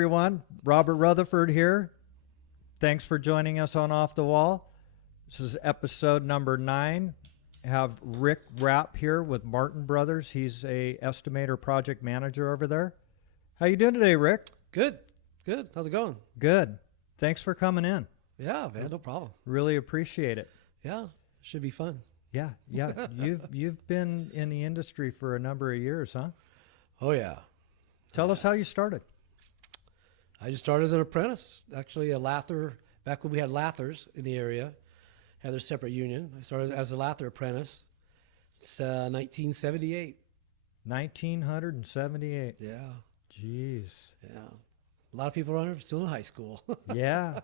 everyone. Robert Rutherford here. Thanks for joining us on Off the Wall. This is episode number 9. I have Rick Rapp here with Martin Brothers. He's a estimator project manager over there. How you doing today, Rick? Good. How's it going? Good. Thanks for coming in. Yeah, man, no problem. Really appreciate it. Yeah, should be fun. Yeah. You've been in the industry for a number of years, huh? Oh yeah. Tell us how you started. I just started as an apprentice, actually a lather. Back when we had lathers in the area, had their separate union. I started as a lather apprentice. It's 1978. 1978. Yeah. Jeez. Yeah. A lot of people around here still in high school. Yeah.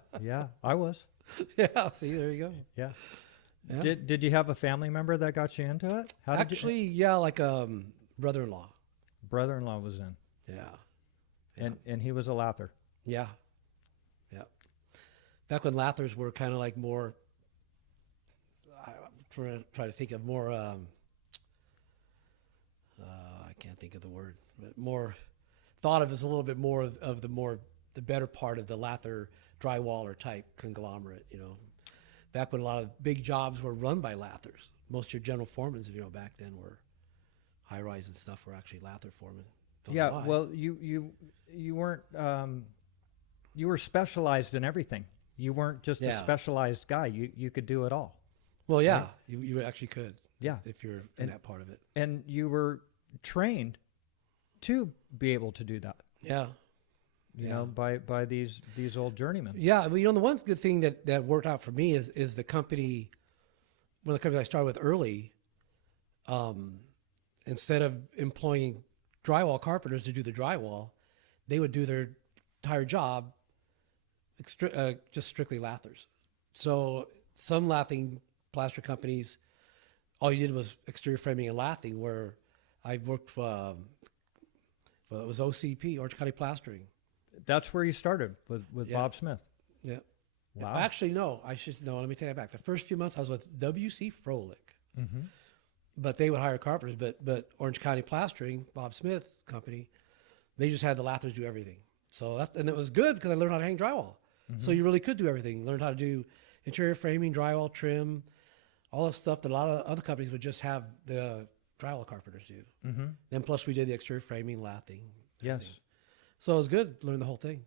I was. Yeah. See, there you go. Yeah. Yeah. Did you have a family member that got you into it? How did Actually, yeah, like brother-in-law. Brother-in-law was in. Yeah. And he was a lather. Yeah. Back when lathers were kind of like more, I'm trying to think of more, I can't think of the word, but more thought of as a little bit more of the better part of the lather drywaller type conglomerate, you know. Back when a lot of big jobs were run by lathers. Most of your general foremans, you know, back then were high-rise and stuff were actually lather foremen. Yeah, well, you weren't, you were specialized in everything. You weren't just a specialized guy. You could do it all. Well, yeah, right? you actually could. Yeah. If you're in that part of it. And you were trained to be able to do that. Yeah. You know, by these old journeymen. Yeah, well, you know, the one good thing that worked out for me is the company, one of the companies I started with early, instead of employing drywall carpenters to do the drywall, they would do their entire job just strictly lathers. So some lathing plaster companies, all you did was exterior framing and lathing, where I worked, well, it was OCP, Orange County Plastering. That's where you started with Bob Smith. Yeah. Wow. Actually, no, let me take that back. The first few months I was with W.C. Froelich. Mm-hmm. But they would hire carpenters, but Orange County Plastering, Bob Smith's company, they just had the lathers do everything. So and it was good because I learned how to hang drywall. Mm-hmm. So you really could do everything. Learned how to do interior framing, drywall, trim, all the stuff that a lot of other companies would just have the drywall carpenters do. Mm-hmm. Then plus we did the exterior framing, lathing. Yes. So it was good. Learned the whole thing.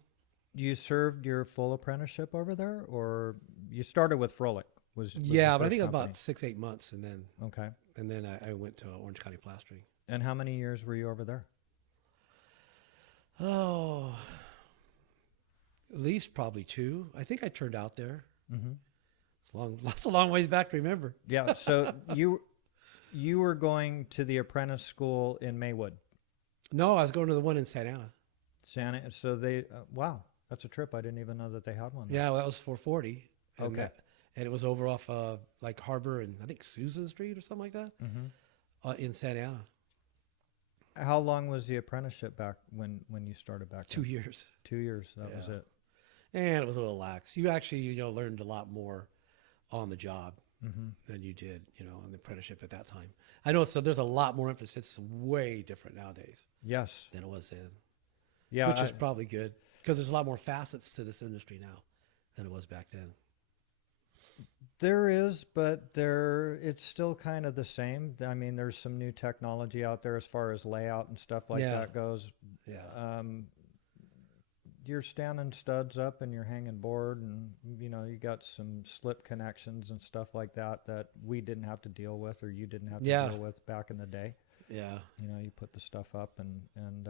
You served your full apprenticeship over there, or you started with Froelich? Was yeah, but I think it was company? about 6-8 months, and then okay. And then I went to Orange County Plastering. And how many years were you over there? Oh, at least probably 2. I think I turned out there. Mm-hmm. That's a long ways back to remember. Yeah. So you were going to the apprentice school in Maywood? No, I was going to the one in Santa Ana. So they wow, that's a trip. I didn't even know that they had one. Yeah, well, that was 440. Okay. And it was over off like Harbor and I think Susan Street or something like that, in Santa Ana. How long was the apprenticeship back when you started back then? 2 years. 2 years, that was it. And it was a little lax. You actually, learned a lot more on the job than you did, in the apprenticeship at that time. I know there's a lot more emphasis. It's way different nowadays. Yes. Than it was then. Yeah. Which is probably good because there's a lot more facets to this industry now than it was back then. There is, but it's still kind of the same. I mean, there's some new technology out there as far as layout and stuff like that goes. Yeah. You're standing studs up and you're hanging board, and you got some slip connections and stuff like that we didn't have to deal with, or you didn't have to deal with back in the day. Yeah. You put the stuff up and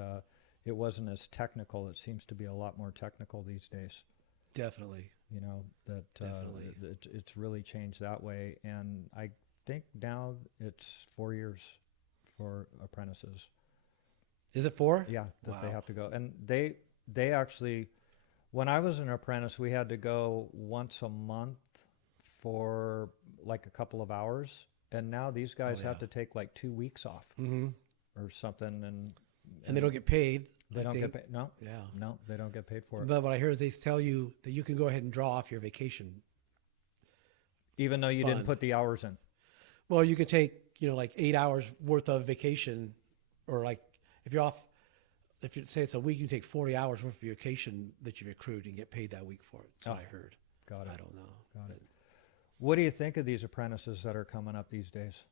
it wasn't as technical. It seems to be a lot more technical these days. Definitely. It's really changed that way. And I think now it's 4 years for apprentices. Is it 4? Yeah, that they have to go. And they actually, when I was an apprentice, we had to go once a month for like a couple of hours. And now these guys have to take like 2 weeks off or something. And they don't get paid. They don't get paid. No. Yeah. No, they don't get paid for it. But what I hear is they tell you that you can go ahead and draw off your vacation. Even though you didn't put the hours in. Well, you could take, like 8 hours worth of vacation, or like if you're off if you say it's a week, you take 40 hours worth of vacation that you've accrued and get paid that week for it. That's what I heard. Got it. I don't know. Got But it. What do you think of these apprentices that are coming up these days?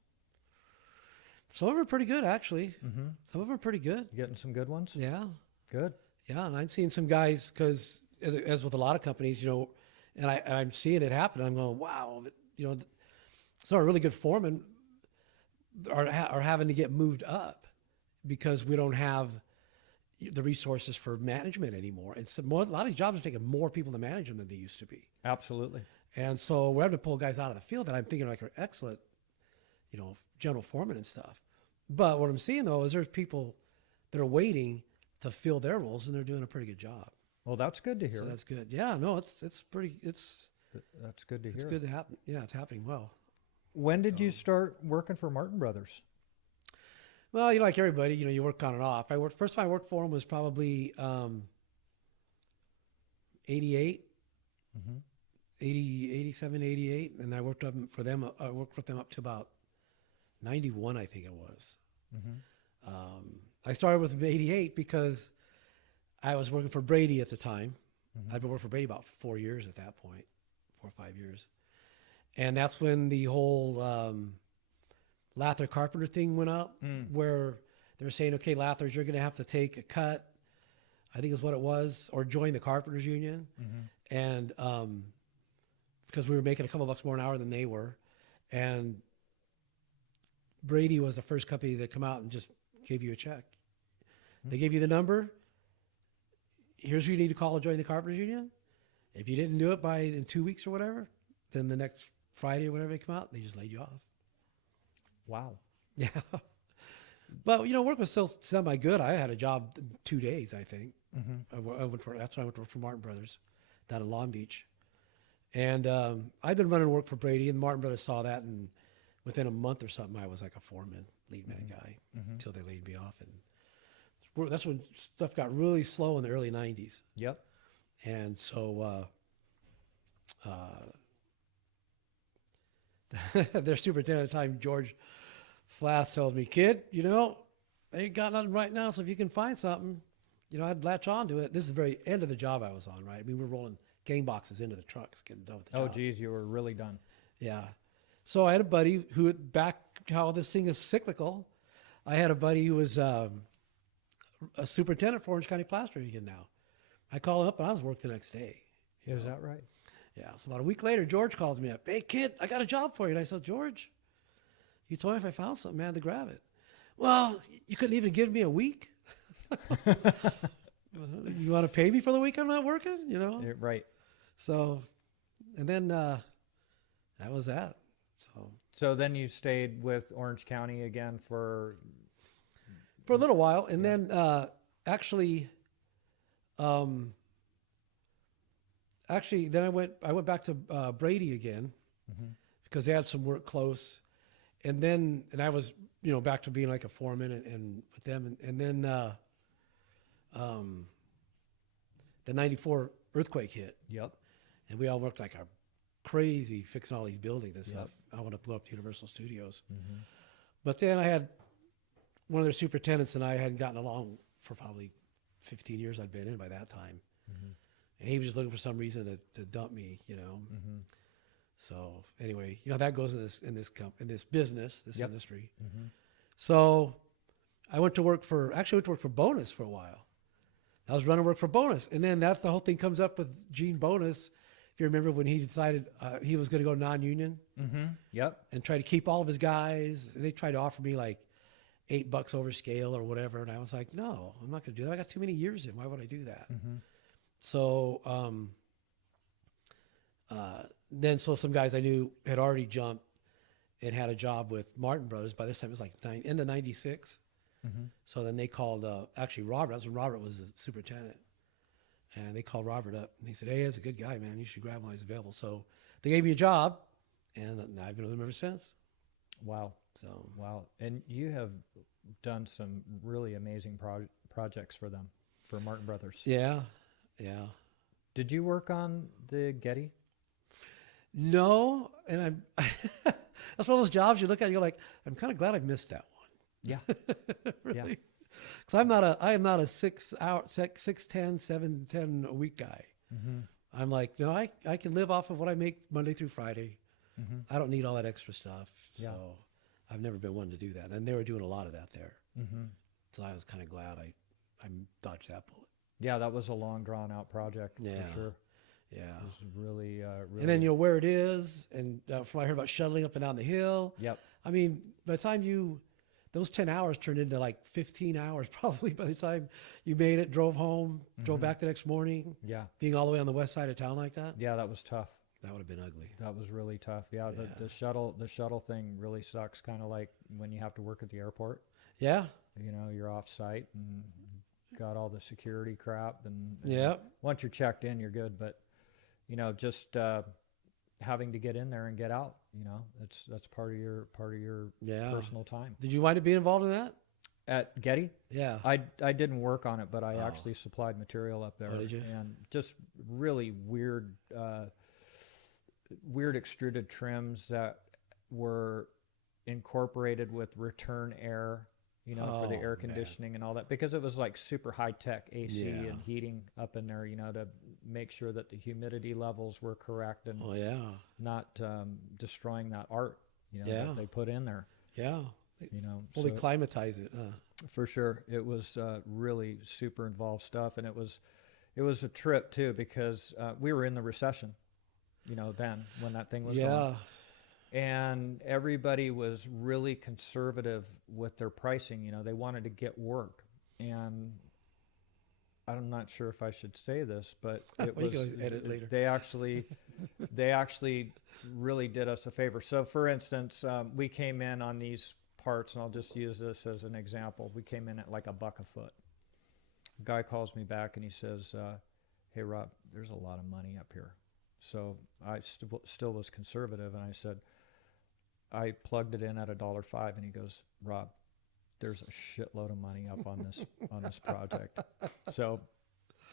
some of them are pretty good, actually. Mm-hmm. Some of them are pretty good. You getting some good ones? Yeah. Good. Yeah. And I've seen some guys, because as with a lot of companies, and I'm seeing it happen. I'm going, wow, some are really good foremen are having to get moved up because we don't have the resources for management anymore. And a lot of these jobs are taking more people to manage them than they used to be. Absolutely. And so we're having to pull guys out of the field that I'm thinking like are excellent, general foremen and stuff. But what I'm seeing though is there's people that are waiting to fill their roles, and they're doing a pretty good job. Well, that's good to hear. So that's good. Yeah, no, it's good to hear. It's good to happen. Yeah, it's happening well. When did you start working for Martin Brothers? Well, like everybody, you work on and off. First time I worked for them was probably 88, Mm-hmm. 87, 88, and I worked for them. I worked with them up to about 91, I think it was. Mm-hmm. I started with them in 88 because I was working for Brady at the time. Mm-hmm. I'd been working for Brady about 4 years at that point, 4 or 5 years. And that's when the whole lather carpenter thing went up, where they were saying, okay, lathers, you're going to have to take a cut, I think is what it was, or join the carpenters union. Mm-hmm. And because we were making a couple bucks more an hour than they were. And Brady was the first company that come out and just gave you a check. Mm-hmm. They gave you the number. Here's who you need to call and join the carpenters union. If you didn't do it in 2 weeks or whatever, then the next Friday or whatever they come out, they just laid you off. Wow. Yeah. But, work was still semi-good. I had a job in 2 days, I think. Mm-hmm. That's when I went to work for Martin Brothers down in Long Beach. And I'd been running work for Brady, and Martin Brothers saw that, and within a month or something, I was like a foreman, lead man guy, until they laid me off. And that's when stuff got really slow in the early 90s. Yep. And so their superintendent at the time, George Flath, tells me, kid, they ain't got nothing right now, so if you can find something, I'd latch on to it. This is the very end of the job I was on, right? I mean, we're rolling game boxes into the trucks, getting done with the job. Oh, geez, you were really done. Yeah. So I had a buddy who, back how this thing is cyclical, I had a buddy who was a superintendent for Orange County Plastering again now. I called him up, and I was working the next day. Is that right? Yeah. So about a week later, George calls me up. Hey, kid, I got a job for you. And I said, George, you told me if I found something, man, to grab it. Well, you couldn't even give me a week. You want to pay me for the week I'm not working? Yeah, right. So, and then that was that. So then you stayed with Orange County again for a little while, and then actually, then I went back to Brady again because they had some work close, and I was back to being like a foreman and with them, and then the '94 earthquake hit. Yep. And we all worked like a crazy fixing all these buildings and stuff. I want to go up to Universal Studios. Mm-hmm. But then I had one of their superintendents and I hadn't gotten along for probably 15 years I'd been in by that time. Mm-hmm. And he was just looking for some reason to dump me, Mm-hmm. So anyway, that goes in this business, this industry. Mm-hmm. So I went to work for Bonus for a while. I was running work for Bonus. And then the whole thing comes up with Gene Bonus. If you remember when he decided he was going to go non-union Yep. and try to keep all of his guys. They tried to offer me like $8 over scale or whatever. And I was like, no, I'm not going to do that. I got too many years in. Why would I do that? Mm-hmm. So then some guys I knew had already jumped and had a job with Martin Brothers. By this time, it was like end of 96. Mm-hmm. So then they called actually Robert. That's when Robert was the superintendent. And they called Robert up. And he said, hey, that's a good guy, man. You should grab him while he's available. So they gave me a job. And I've been with him ever since. Wow. Wow. And you have done some really amazing projects for them, for Martin Brothers. Yeah. Yeah. Did you work on the Getty? No. And I'm that's one of those jobs you look at and you're like, I'm kind of glad I missed that one. Yeah. Really. Because I am not a 6 hour, 6, 10, 7, 10 a week guy. Mm-hmm. I'm like, no, I can live off of what I make Monday through Friday. Mm-hmm. I don't need all that extra stuff. Yeah. So I've never been one to do that. And they were doing a lot of that there. Mm-hmm. So I was kind of glad I dodged that bullet. Yeah, that was a long drawn out project Yeah. for sure. Yeah. It was really, really. And then, where it is. And from what I heard about shuttling up and down the hill. Yep. I mean, by the time those 10 hours turned into like 15 hours probably by the time you made it, drove home, drove back the next morning, Yeah. being all the way on the west side of town like that. Yeah, that was tough. That would have been ugly. That was really tough. Yeah, Yeah. the shuttle thing really sucks. Kind of like when you have to work at the airport. Yeah. You're off site and got all the security crap, and Yeah. once you're checked in, you're good. But just having to get in there and get out, that's part of your Yeah. personal time. Did you wind up being involved in that? At Getty, Yeah. I didn't work on it, but I Oh. actually supplied material up there. Oh, did you? And just really weird extruded trims that were incorporated with return air, for the Oh, air man. conditioning and all that, because it was like super high tech AC Yeah. and heating up in there, to make sure that the humidity levels were correct and Oh, yeah. not destroying that art, Yeah. that they put in there, Yeah. Fully so- climatize it. for sure. It was really super involved stuff, and it was a trip too, because we were in the recession, then when that thing was going, Yeah. and everybody was really conservative with their pricing. They wanted to get work, and I'm not sure if I should say this, but it Well, you was can always edit later. they actually really did us a favor. So, for instance, we came in on these parts, and I'll just use this as an example. We came in at like $1 a foot. Guy calls me back and he says, "Hey, Rob, there's a lot of money up here." So I still was conservative, and I said, I plugged it in at $1.05, and he goes, "Rob, there's a shitload of money up on this project." So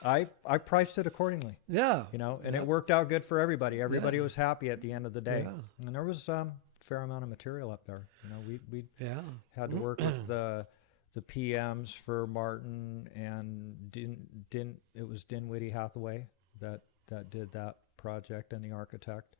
I priced it accordingly, Yeah. and it worked out good for everybody. Everybody was happy at the end of the day. Yeah. And there was a fair amount of material up there. We Yeah. had to work with the PMs for Martin, and it was Dinwiddie Hathaway that did that project, and the architect,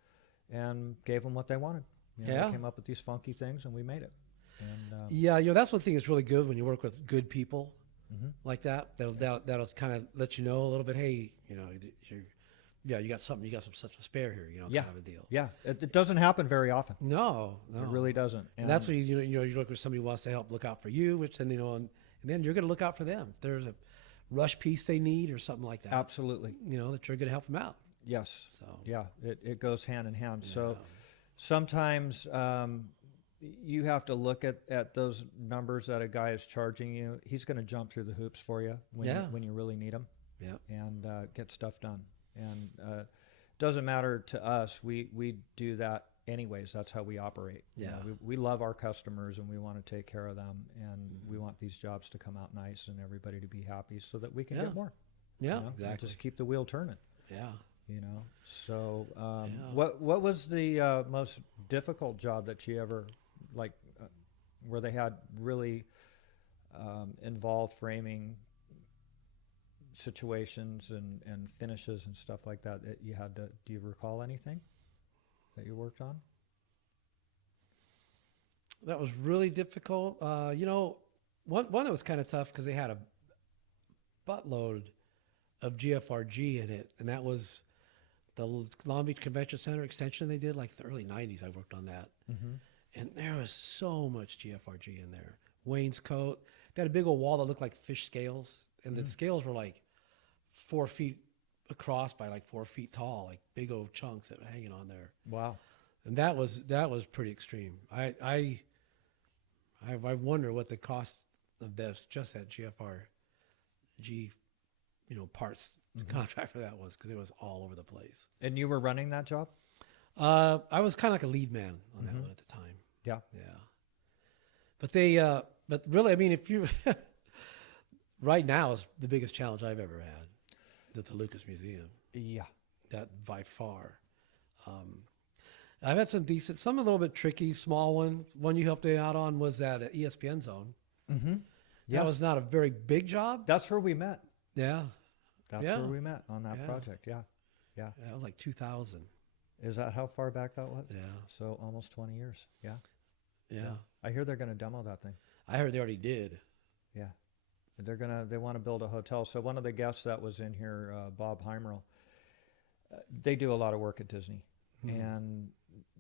and gave them what they wanted. Yeah. They came up with these funky things, and we made it. And Yeah. That's one thing that's really good when you work with good people Mhm. like that. That'll kind of let you know a little bit. Hey, you got something. You got some such a spare here. Yeah. Kind of a deal. yeah, it doesn't happen very often. No. It really doesn't. And that's when you look for somebody who wants to help look out for you, which then and then you're going to look out for them. If there's a rush piece they need or something like that, Absolutely. that you're going to help them out. Yes. So Yeah, it goes hand in hand. So yeah. sometimes you have to look at those numbers that a guy is charging you. He's going to jump through the hoops for you when you really need him, Yeah. and get stuff done. And doesn't matter to us. We do that anyways. That's how we operate. Yeah. We love our customers, and we want to take care of them, and we want these jobs to come out nice and everybody to be happy, so that we can Yeah. get more. Yeah. and Exactly. just keep the wheel turning. Yeah. So Yeah. what was the most difficult job that you ever where they had really involved framing situations and finishes and stuff like that you had to? Do you recall anything that you worked on? That was really difficult. One that was kind of tough because they had a buttload of GFRG in it, and that was the Long Beach Convention Center extension they did like the early 90s. I worked on that. Mm-hmm. And there was so much GFRG in there. Wainscot. They had a big old wall that looked like fish scales, and the scales were like 4 feet across by like 4 feet tall, like big old chunks that were hanging on there. Wow. And that was pretty extreme. I wonder what the cost of this, just that GFRG, parts contract for that was, because it was all over the place. And you were running that job? I was kind of like a lead man on that one at the time. Yeah. Yeah. But really, I mean, if you right now is the biggest challenge I've ever had at the Lucas Museum. Yeah. That by far. I've had some a little bit tricky, small one. One you helped me out on was that ESPN zone. Mm-hmm. Yeah. That was not a very big job. That's where we met. Yeah. That's Yeah. where we met on that Yeah. project. Yeah. Yeah. That was like 2000. Is that how far back that was? Yeah. So almost 20 years. Yeah. Yeah. I hear they're going to demo that thing. I heard they already did. Yeah. They want to build a hotel. So one of the guests that was in here, Bob Heimerl, they do a lot of work at Disney. And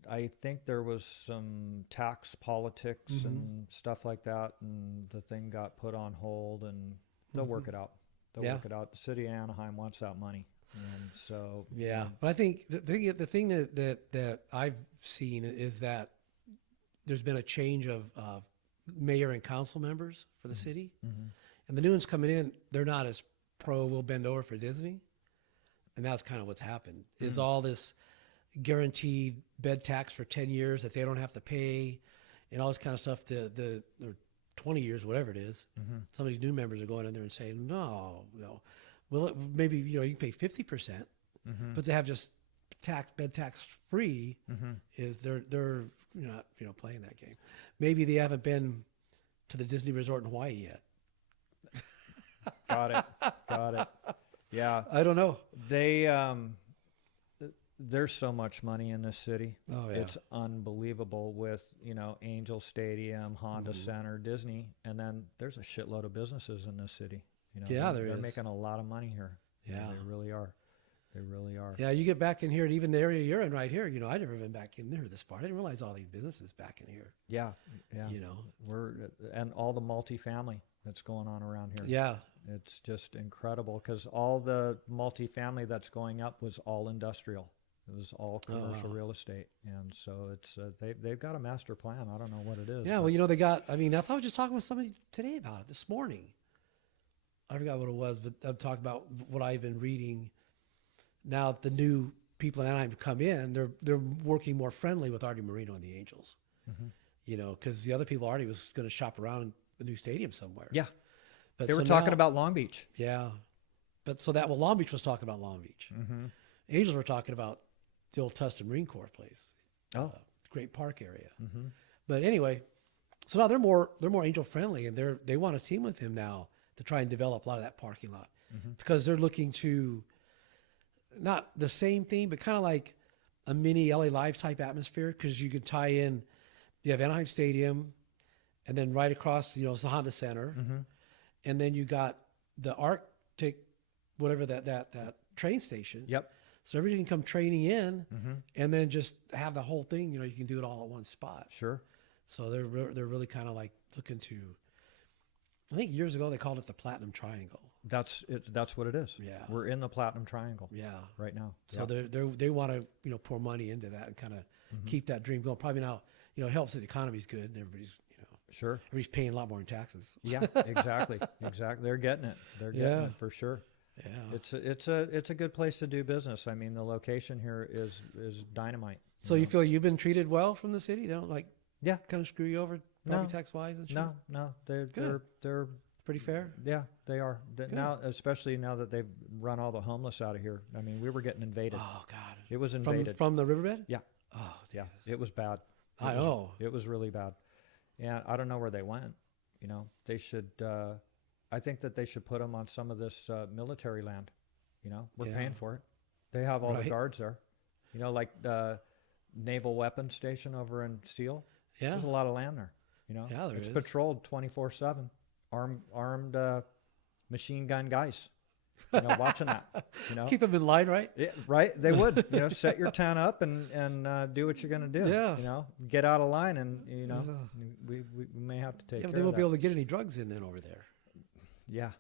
I think there was some tax politics and stuff like that, and the thing got put on hold, and they'll work it out. They'll work it out. The city of Anaheim wants that money, and so But I think the thing that I've seen is that there's been a change of mayor and council members for the city, and the new ones coming in, they're not as pro. We'll bend over for Disney, and that's kind of what's happened. Is all this guaranteed bed tax for 10 years that they don't have to pay, and all this kind of stuff. Or 20 years, whatever it is. Some of these new members are going in there and saying, no, well, maybe you can pay 50%, but to have just bed tax free is they're not playing that game. Maybe they haven't been to the Disney resort in Hawaii yet. Got it. Yeah, I don't know. There's so much money in this city. Oh, yeah. It's unbelievable with, Angel Stadium, Honda Center, Disney, and then there's a shitload of businesses in this city. They're is. making a lot of money here. Yeah. They really are. They really are. Yeah, you get back in here, and even the area you're in right here, I've never been back in there this far. I didn't realize all these businesses back in here. Yeah. And all the multifamily that's going on around here. Yeah. It's just incredible because all the multifamily that's going up was all industrial. It was all commercial real estate, and so it's they've got a master plan. I don't know what it is. Yeah, well, they got. I mean, that's I was just talking with somebody today about it this morning. I forgot what it was, but I'm talking about what I've been reading. Now the new people in Anaheim come in, they're working more friendly with Artie Moreno and the Angels. Because the other people Artie was going to shop around the new stadium somewhere. Yeah, but they were talking now, about Long Beach. Yeah, but Long Beach was talking about Long Beach. Angels were talking about the old Tustin Marine Corps place. Great park area. But anyway, so now they're more Angel friendly, and they want to team with him now to try and develop a lot of that parking lot because they're looking to not the same thing, but kind of like a mini LA Live type atmosphere because you could tie in. You have Anaheim Stadium, and then right across, it's the Honda Center, and then you got the Arctic, whatever that train station. Yep. So everybody can come training in, and then just have the whole thing. You can do it all at one spot. Sure. So they're really kind of like looking to. I think years ago they called it the Platinum Triangle. That's what it is. Yeah. We're in the Platinum Triangle. Yeah. Right now. So they want to pour money into that and kind of keep that dream going. Probably now it helps that the economy's good and everybody's sure everybody's paying a lot more in taxes. Yeah. Exactly. They're getting it. They're getting it for sure. Yeah. It's a good place to do business. I mean, the location here is dynamite. So you feel you've been treated well from the city? They don't kind of screw you over property No. tax wise and shit? No, they're pretty fair. Yeah, they are. Now, especially now that they've run all the homeless out of here. I mean, we were getting invaded. Oh God. It was invaded. From the riverbed? Yeah. Oh Yeah, it was bad. I know. It was really bad. And I don't know where they went. They should, I think that they should put them on some of this military land. We're paying for it. They have all the guards there. Like the Naval Weapons Station over in Seal. Yeah. There's a lot of land there. Yeah, there it's is. patrolled 24/7. Armed machine gun guys. Watching that. Keep them in line, right? Yeah, right. They would. Set your tent up and do what you're gonna do. Yeah. Get out of line, and we may have to take. Yeah, but care they of won't that. be able to get any drugs in then over there. Yeah.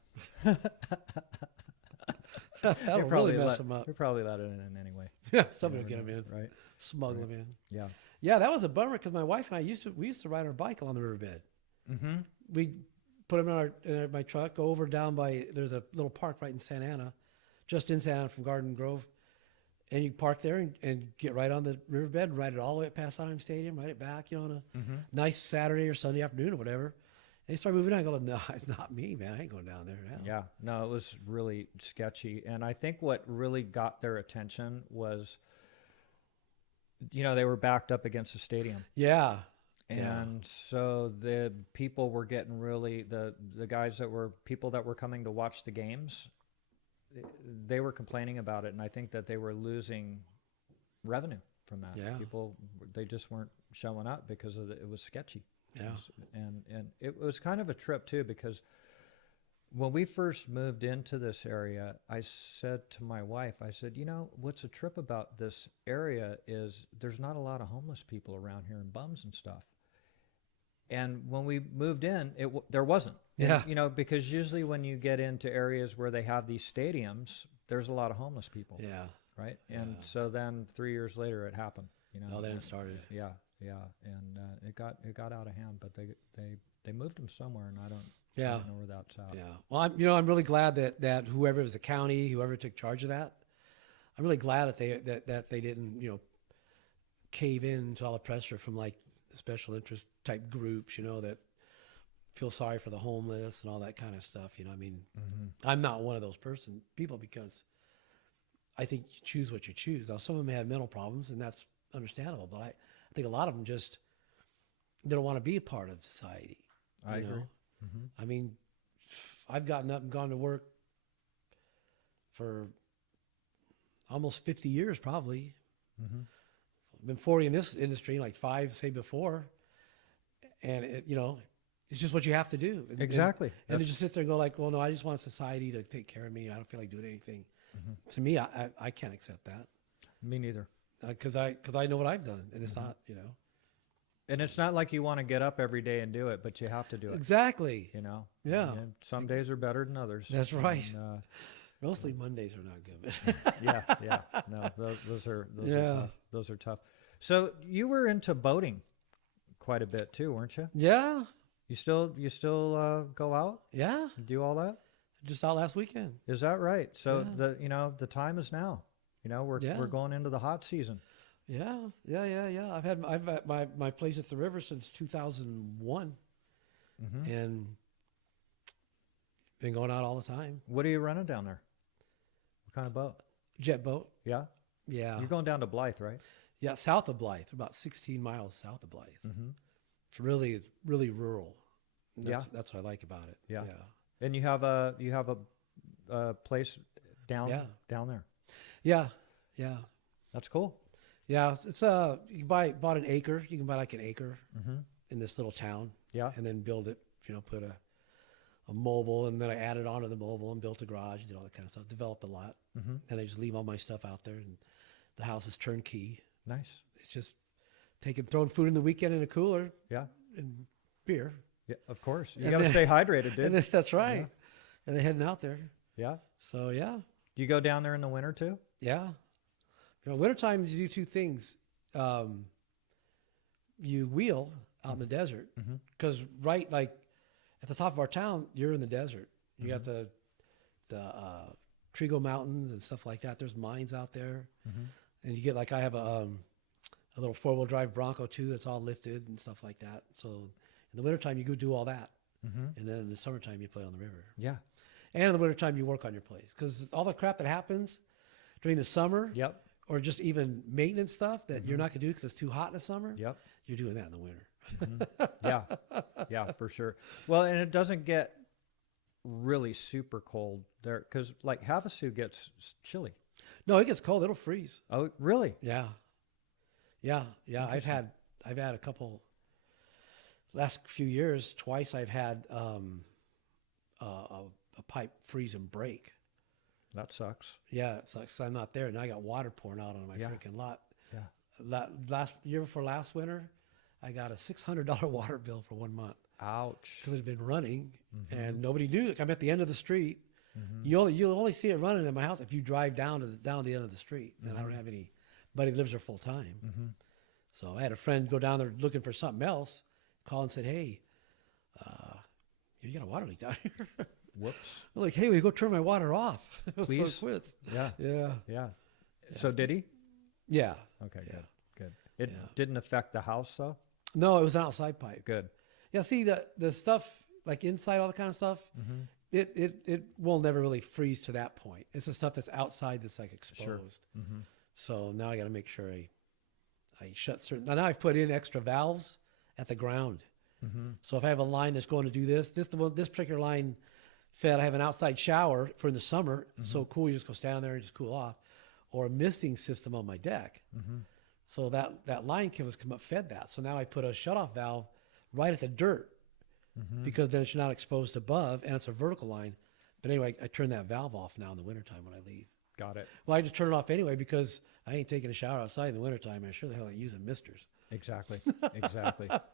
That'll really mess them up. They probably let it in anyway. Yeah, somebody will get them in. Right. Smuggle them in. Yeah. Yeah, that was a bummer because my wife and I used to ride our bike along the riverbed. Mm-hmm. We put them in my truck, go over down by, there's a little park right in Santa Ana, just in Santa Ana from Garden Grove. And you park there and get right on the riverbed and ride it all the way up past Anaheim Stadium, ride it back, on a nice Saturday or Sunday afternoon or whatever. And they start moving on. I go, no, it's not me, man. I ain't going down there now. Yeah. No, it was really sketchy. And I think what really got their attention was, they were backed up against the stadium. Yeah. Yeah. And so the people were getting really the guys that were people that were coming to watch the games, they were complaining about it, and I think that they were losing revenue from that. Yeah. People, they just weren't showing up because it was sketchy. Yeah. And it was kind of a trip too, because when we first moved into this area, I said to my wife, I said, you know, what's a trip about this area is there's not a lot of homeless people around here and bums and stuff. And when we moved in, there wasn't. Yeah. And, you know, because usually when you get into areas where they have these stadiums, there's a lot of homeless people, Yeah. right? And Yeah. so then 3 years later, it happened. You know, Oh, then it started. Yeah, and it got out of hand. But they moved them somewhere, and I don't know where that's at. Yeah. Well, I'm really glad that whoever was the county, whoever took charge of that, I'm really glad that they didn't, cave in to all the pressure from like special interest type groups, that feel sorry for the homeless and all that kind of stuff. I mean, I'm not one of those people because I think you choose what you choose. Now, some of them have mental problems, and that's understandable, but I think a lot of them just, they don't want to be a part of society. I agree. I mean, I've gotten up and gone to work for almost 50 years, probably. I've been 40 in this industry, like 5, say, before. And, it's just what you have to do. Exactly. And to just sit there and go like, well, no, I just want society to take care of me. I don't feel like doing anything. To me, I can't accept that. Me neither. Because I know what I've done. And it's not, And it's not like you want to get up every day and do it, but you have to do it. Exactly. Yeah. And some days are better than others. That's right. And, Mostly Mondays are not good. yeah. No, those are tough. Those are tough. So you were into boating quite a bit too, weren't you? Yeah. You still go out? Yeah. Do all that? Just out last weekend. Is that right? So the time is now. We're going into the hot season. Yeah. I've had my place at the river since 2001, and been going out all the time. What are you running down there? What kind of boat? Jet boat. Yeah. Yeah. You're going down to Blythe, right? Yeah, south of Blythe, about 16 miles south of Blythe. It's really rural. That's what I like about it. Yeah. And you have a place down there. Yeah. That's cool. Yeah, it's you bought an acre. You can buy like an acre in this little town. Yeah. And then build it. Put a mobile, and then I added onto the mobile and built a garage, did all that kind of stuff. Developed a lot, and I just leave all my stuff out there, and the house is turnkey. Nice. It's just throwing food in the weekend in a cooler. Yeah. And beer. Yeah, of course. You got to stay hydrated, dude. That's right. Yeah. And they're heading out there. Yeah. So yeah. Do you go down there in the winter too? Yeah. Wintertime you do two things. You wheel out in the desert because right like at the top of our town, you're in the desert. You got the Trigo Mountains and stuff like that. There's mines out there, and you get like I have a little 4-wheel drive Bronco too that's all lifted and stuff like that. So in the wintertime, you go do all that, and then in the summertime, you play on the river. Yeah. And in the wintertime, you work on your place because all the crap that happens during the summer, or just even maintenance stuff that you're not gonna do because it's too hot in the summer. Yep. You're doing that in the winter. Yeah, for sure. Well, and it doesn't get really super cold there because like Havasu gets chilly. No, it gets cold. It'll freeze. Oh, really? Yeah. I've had a couple last few years. Twice I've had a pipe freeze and break. That sucks. Yeah, it sucks. I'm not there, and I got water pouring out on my freaking lot. Yeah. Last year before last winter, I got a $600 water bill for 1 month. Ouch. Because it had been running, and nobody knew. I'm at the end of the street. You'll only see it running in my house if you drive down the end of the street. And I don't have anybody that lives there full time. So I had a friend go down there looking for something else, call and said, "Hey, you got a water leak down here." Whoops. I'm like, "Hey, will you go turn my water off?" Please? So it quits. Yeah. So did he? Yeah. Okay. Yeah. Good. It didn't affect the house though. No, it was an outside pipe. Good. Yeah. See the stuff like inside, all the kind of stuff. It will never really freeze to that point. It's the stuff that's outside that's like exposed. Sure. So now I got to make sure I shut certain. Now I've put in extra valves at the ground. Mm-hmm. So if I have a line that's going to do this particular line fed, I have an outside shower for in the summer. So cool, you just go stand there and just cool off, or a misting system on my deck. Mm-hmm. So that line was come up fed that. So now I put a shutoff valve right at the dirt Mm-hmm. because then it's not exposed above and it's a vertical line. But anyway, I turn that valve off now in the wintertime when I leave. Got it. Well, I just turn it off anyway because I ain't taking a shower outside in the wintertime, and I sure the hell ain't using misters. Exactly.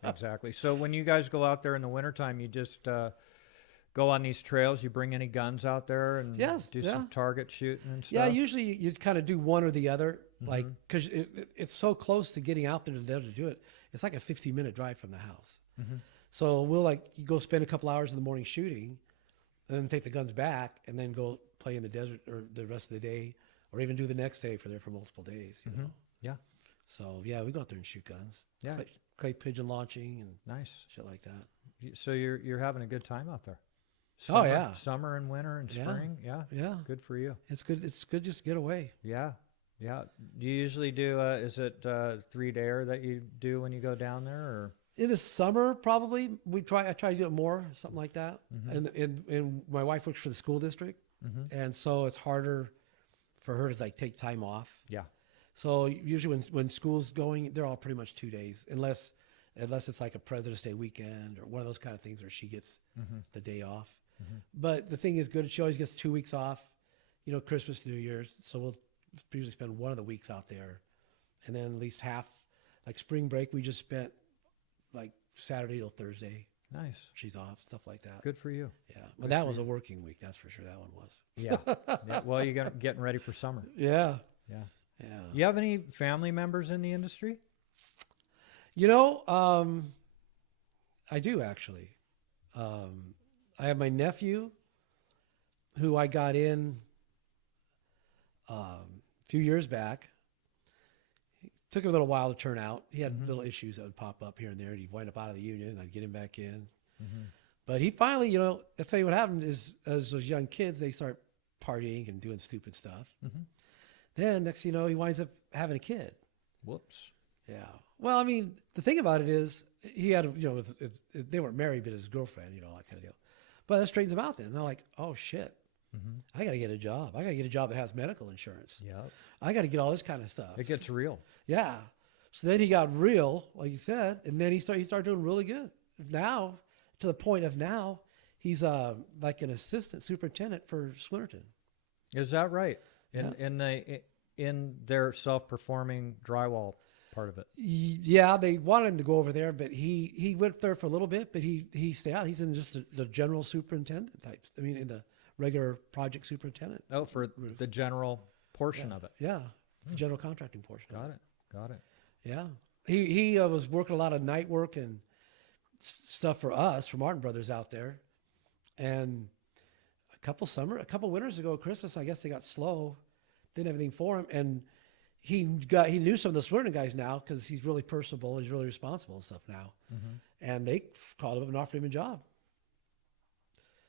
Exactly. So when you guys go out there in the wintertime, you just go on these trails, you bring any guns out there and do some target shooting and stuff? Yeah, usually you kind of do one or the other, like, because it's so close to getting out there to do it. It's like a 15-minute drive from the house. Mm-hmm. So you go spend a couple hours in the morning shooting, and then take the guns back, and then go play in the desert or the rest of the day, or even do the next day for multiple days. You know? Yeah. So yeah, we go out there and shoot guns. Yeah. Clay pigeon launching and Nice. shit like that. So you're having a good time out there. Oh, yeah. Summer and winter and Yeah. spring. Yeah. Yeah, Good for you. it's good. It's good just to get away. Yeah. Yeah. Do you usually do, is it 3-dayer that you do when you go down there, or? In the summer, probably I try to do it more, something like that. And my wife works for the school district, and so it's harder for her to like take time off. Yeah. So usually when school's going, they're all pretty much 2 days, unless it's like a President's Day weekend or one of those kind of things where she gets the day off. But the thing is good, she always gets 2 weeks off, Christmas, New Year's. So we'll usually spend one of the weeks out there, and then at least half, like spring break, we just spent like Saturday till Thursday. Nice. She's off, stuff like that. Good for you. Yeah, but that was a working week, that's for sure. That one was. Yeah. Well, you're getting ready for summer. Yeah. Yeah. Yeah. You have any family members in the industry? I do actually. I have my nephew who I got in a few years back. It took him a little while to turn out. He had little issues that would pop up here and there, and he'd wind up out of the union, and I'd get him back in. But he finally, I'll tell you what happened is, as those young kids, they start partying and doing stupid stuff. Then next thing you know, he winds up having a kid. Whoops. Yeah. Well, I mean, the thing about it is he had, they weren't married, but his girlfriend, that kind of deal. But that straightens him out then. And they're like, oh, shit. I got to get a job. I got to get a job that has medical insurance. Yeah. I got to get all this kind of stuff. It gets real. Yeah. So then he got real, like you said, and then he started doing really good. Now, to the point of now, he's like an assistant superintendent for Swinnerton. Is that right? In their self-performing drywall part of it. Yeah, they wanted him to go over there, but he went there for a little bit, but he stayed out. He's in just the general superintendent types. I mean, in the regular project superintendent. Oh, for the general portion of it. Yeah, the general contracting portion. Got it. Yeah, he was working a lot of night work and stuff for us, for Martin Brothers out there, and a couple winters ago, Christmas, I guess they got slow, didn't have anything for him, and he knew some of the Swinnerton guys now because he's really personable, he's really responsible and stuff now, and they called him up and offered him a job.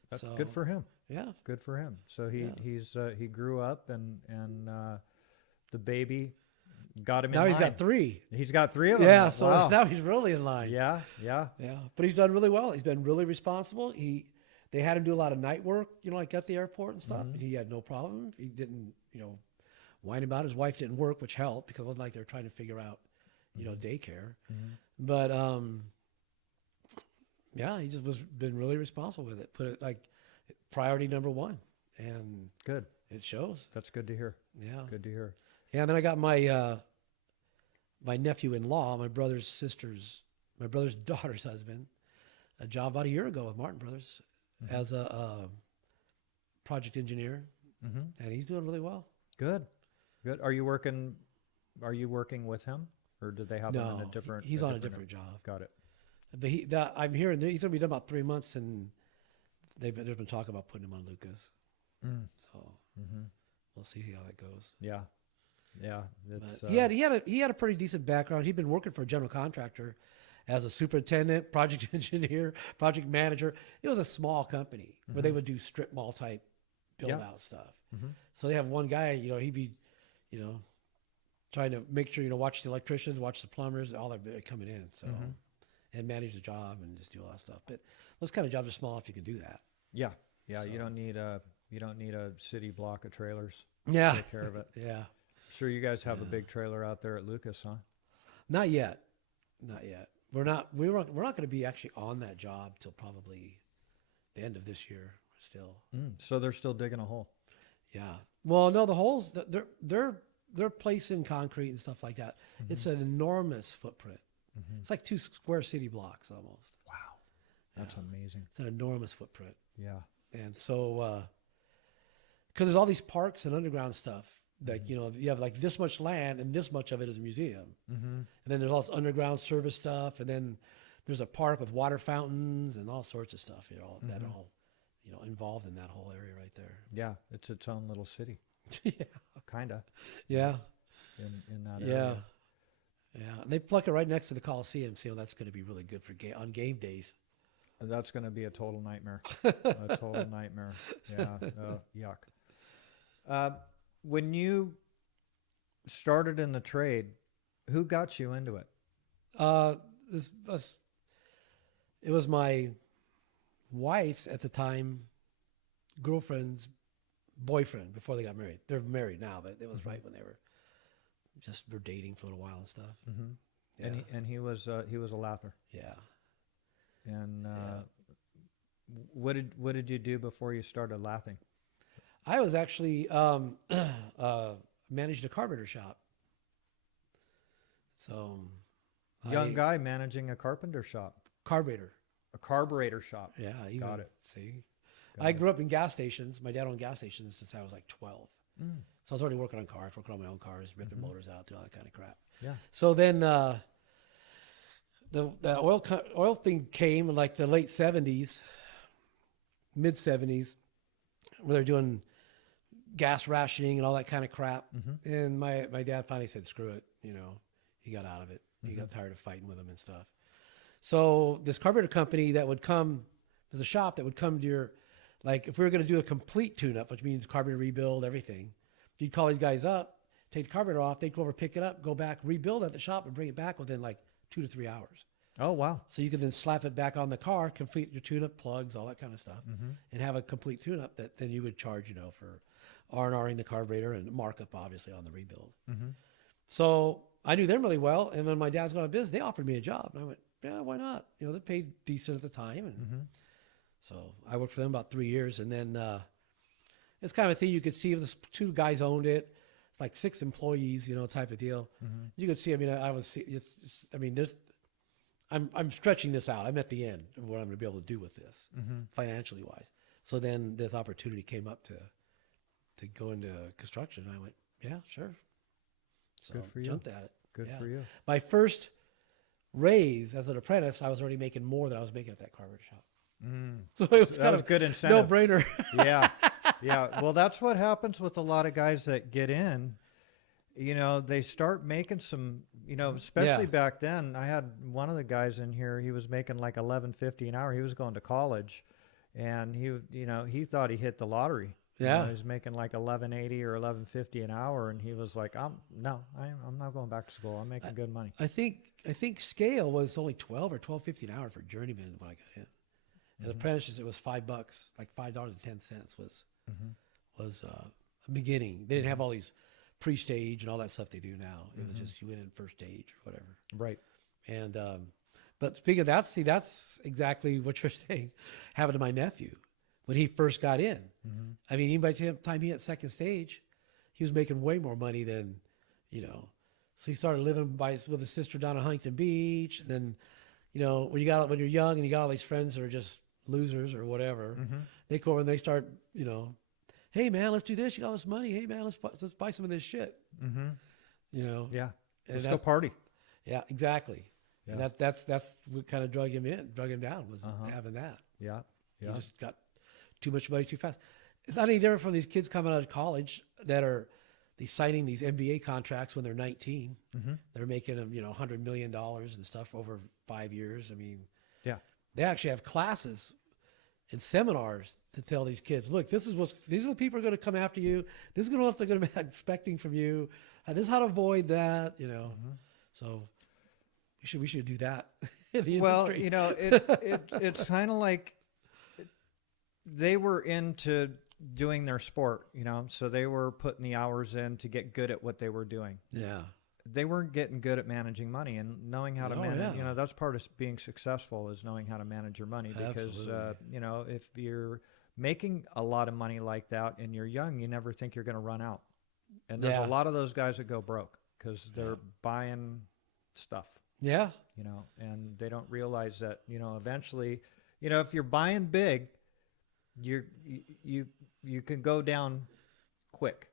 That's good for him. Yeah, good for him. So he grew up and the baby got him. Now in he's line. got 3. He's got 3 of them. Yeah, so wow. now he's really in line. Yeah. But he's done really well. He's been really responsible. They had him do a lot of night work, like at the airport and stuff. And he had no problem. He didn't, whine about it. His wife didn't work, which helped because it wasn't like they were trying to figure out, daycare. But yeah, he just been really responsible with it. Put it like priority number 1, and Good. it shows. That's good to hear. Yeah, Good to hear. Yeah, and then I got my my nephew-in-law, my brother's daughter's husband, a job about a year ago with Martin Brothers as a project engineer, and he's doing really well. Good. Are you working with him, or did they have him in a different? He's on a different job. Got it. But I'm hearing he's going to be done about 3 months, and there's been talk about putting him on Lucas. So we'll see how that goes. Yeah. It's, he had a pretty decent background. He'd been working for a general contractor as a superintendent, project engineer, project manager. It was a small company where they would do strip mall type build out stuff. So they have one guy, he'd be, trying to make sure, watch the electricians, watch the plumbers, all that coming in. So and manage the job and just do all that stuff. But those kind of jobs are small if you can do that. Yeah. Yeah. So- You don't need a city block of trailers Yeah. to take care of it. Yeah. Sure. You guys have a big trailer out there at Lucas, huh? Not yet. Not yet. We're not going to be actually on that job till probably the end of this year still. So they're still digging a hole. Yeah. Well, no, the holes they're placing concrete and stuff like that. It's an enormous footprint. It's like 2 square city blocks almost. Wow. That's amazing. It's an enormous footprint. Yeah. And so, because there's all these parks and underground stuff, like, you know, you have like this much land and this much of it is a museum. And then there's all this underground service stuff. And then there's a park with water fountains and all sorts of stuff, you know, that all, you know, involved in that whole area right there. Yeah. It's its own little city. Yeah. Kind of. Yeah. In that Yeah. area. Yeah. And they pluck it right next to the Coliseum. So that's going to be really good for on game days. That's going to be a total nightmare. A total nightmare. Yeah. Yuck. When you started in the trade, who got you into it? It was my wife's at the time girlfriend's boyfriend before they got married. They're married now, but it was right when they were dating for a little while and stuff. Yeah. And he was a lather. Yeah. And what did you do before you started lathing? I was actually managed a carpenter shop. So Young guy managing a carpenter shop, carburetor. a carburetor shop. Yeah, Got it. See, Got I it. grew up in gas stations. My dad owned gas stations since I was like 12. So I was already working on cars, working on my own cars, ripping motors out, doing all that kind of crap. Yeah. So then the oil thing came in like the late 70s, mid 70s, where they're doing gas rationing and all that kind of crap. And my dad finally said, screw it. You know, he got out of it. He got tired of fighting with them and stuff. So this carburetor company that would come, there's a shop that would come to your, like if we were going to do a complete tune-up, which means carburetor rebuild, everything, you'd call these guys up, take the carburetor off, they'd go over, pick it up, go back, rebuild at the shop and bring it back within like 2 to 3 hours. Oh, wow. So you could then slap it back on the car, complete your tune-up, plugs, all that kind of stuff, and have a complete tune-up that then you would charge, you know, for R&Ring the carburetor and markup, obviously, on the rebuild. So I knew them really well, and when my dad's going out of business, they offered me a job. And I went, yeah, why not? You know, they paid decent at the time. And so I worked for them about 3 years, and then it's kind of a thing you could see if the 2 guys owned it, like 6 employees, you know, type of deal. You could see, I mean, I'm stretching this out. I'm at the end of what I'm going to be able to do with this, financially wise. So then this opportunity came up to go into construction. And I went, yeah, sure. So Good for you. jumped at it. Good Yeah. for you. My first raise as an apprentice, I was already making more than I was making at that carburetor shop. So it was That kind was of good incentive. no brainer. Yeah. Yeah. Well, that's what happens with a lot of guys that get in. You know, they start making some, you know, especially back then. I had one of the guys in here, he was making like $11.50 an hour. He was going to college and he thought he hit the lottery. You know, Yeah. he was making like $11.80 or $11.50 an hour. And he was like, I'm not going back to school. I'm making good money. I think scale was only 12 or $12.50 an hour for journeymen when I got in. As apprentices, it was $5, like $5.10 was a beginning. They didn't have all these pre-stage and all that stuff they do now. It was just you went in first stage or whatever. Right. And but speaking of that, see, that's exactly what you're saying happened to my nephew when he first got in. I mean, even by the time he hit second stage, he was making way more money than, you know. So he started living with his sister down at Huntington Beach. And then, you know, when you're young and you got all these friends that are just losers or whatever, they go over and they start, you know, hey man, let's do this. You got all this money. Hey man, let's buy some of this shit. You know. Yeah. And Let's go party. Yeah, exactly. Yeah. And that's what kind of drug him down was having that. Yeah. He just got too much money too fast. It's not any different from these kids coming out of college that are signing these MBA contracts when they're 19. They're making them, you know, $100 million and stuff over 5 years. I mean, Yeah. they actually have classes and seminars to tell these kids, look, these are the people who are going to come after you. This is what they're going to be expecting from you. This is how to avoid that, you know. So We should do that in the Well, industry. you know, it's kind of like they were into doing their sport, you know, so they were putting the hours in to get good at what they were doing. Yeah. They weren't getting good at managing money and knowing how to Oh, manage. yeah. You know, that's part of being successful is knowing how to manage your money because, Absolutely. you know, if you're making a lot of money like that and you're young, you never think you're going to run out. And there's Yeah. a lot of those guys that go broke because they're Yeah. buying stuff, Yeah. you know, and they don't realize that, you know, eventually, you know, if you're buying big, you you can go down quick,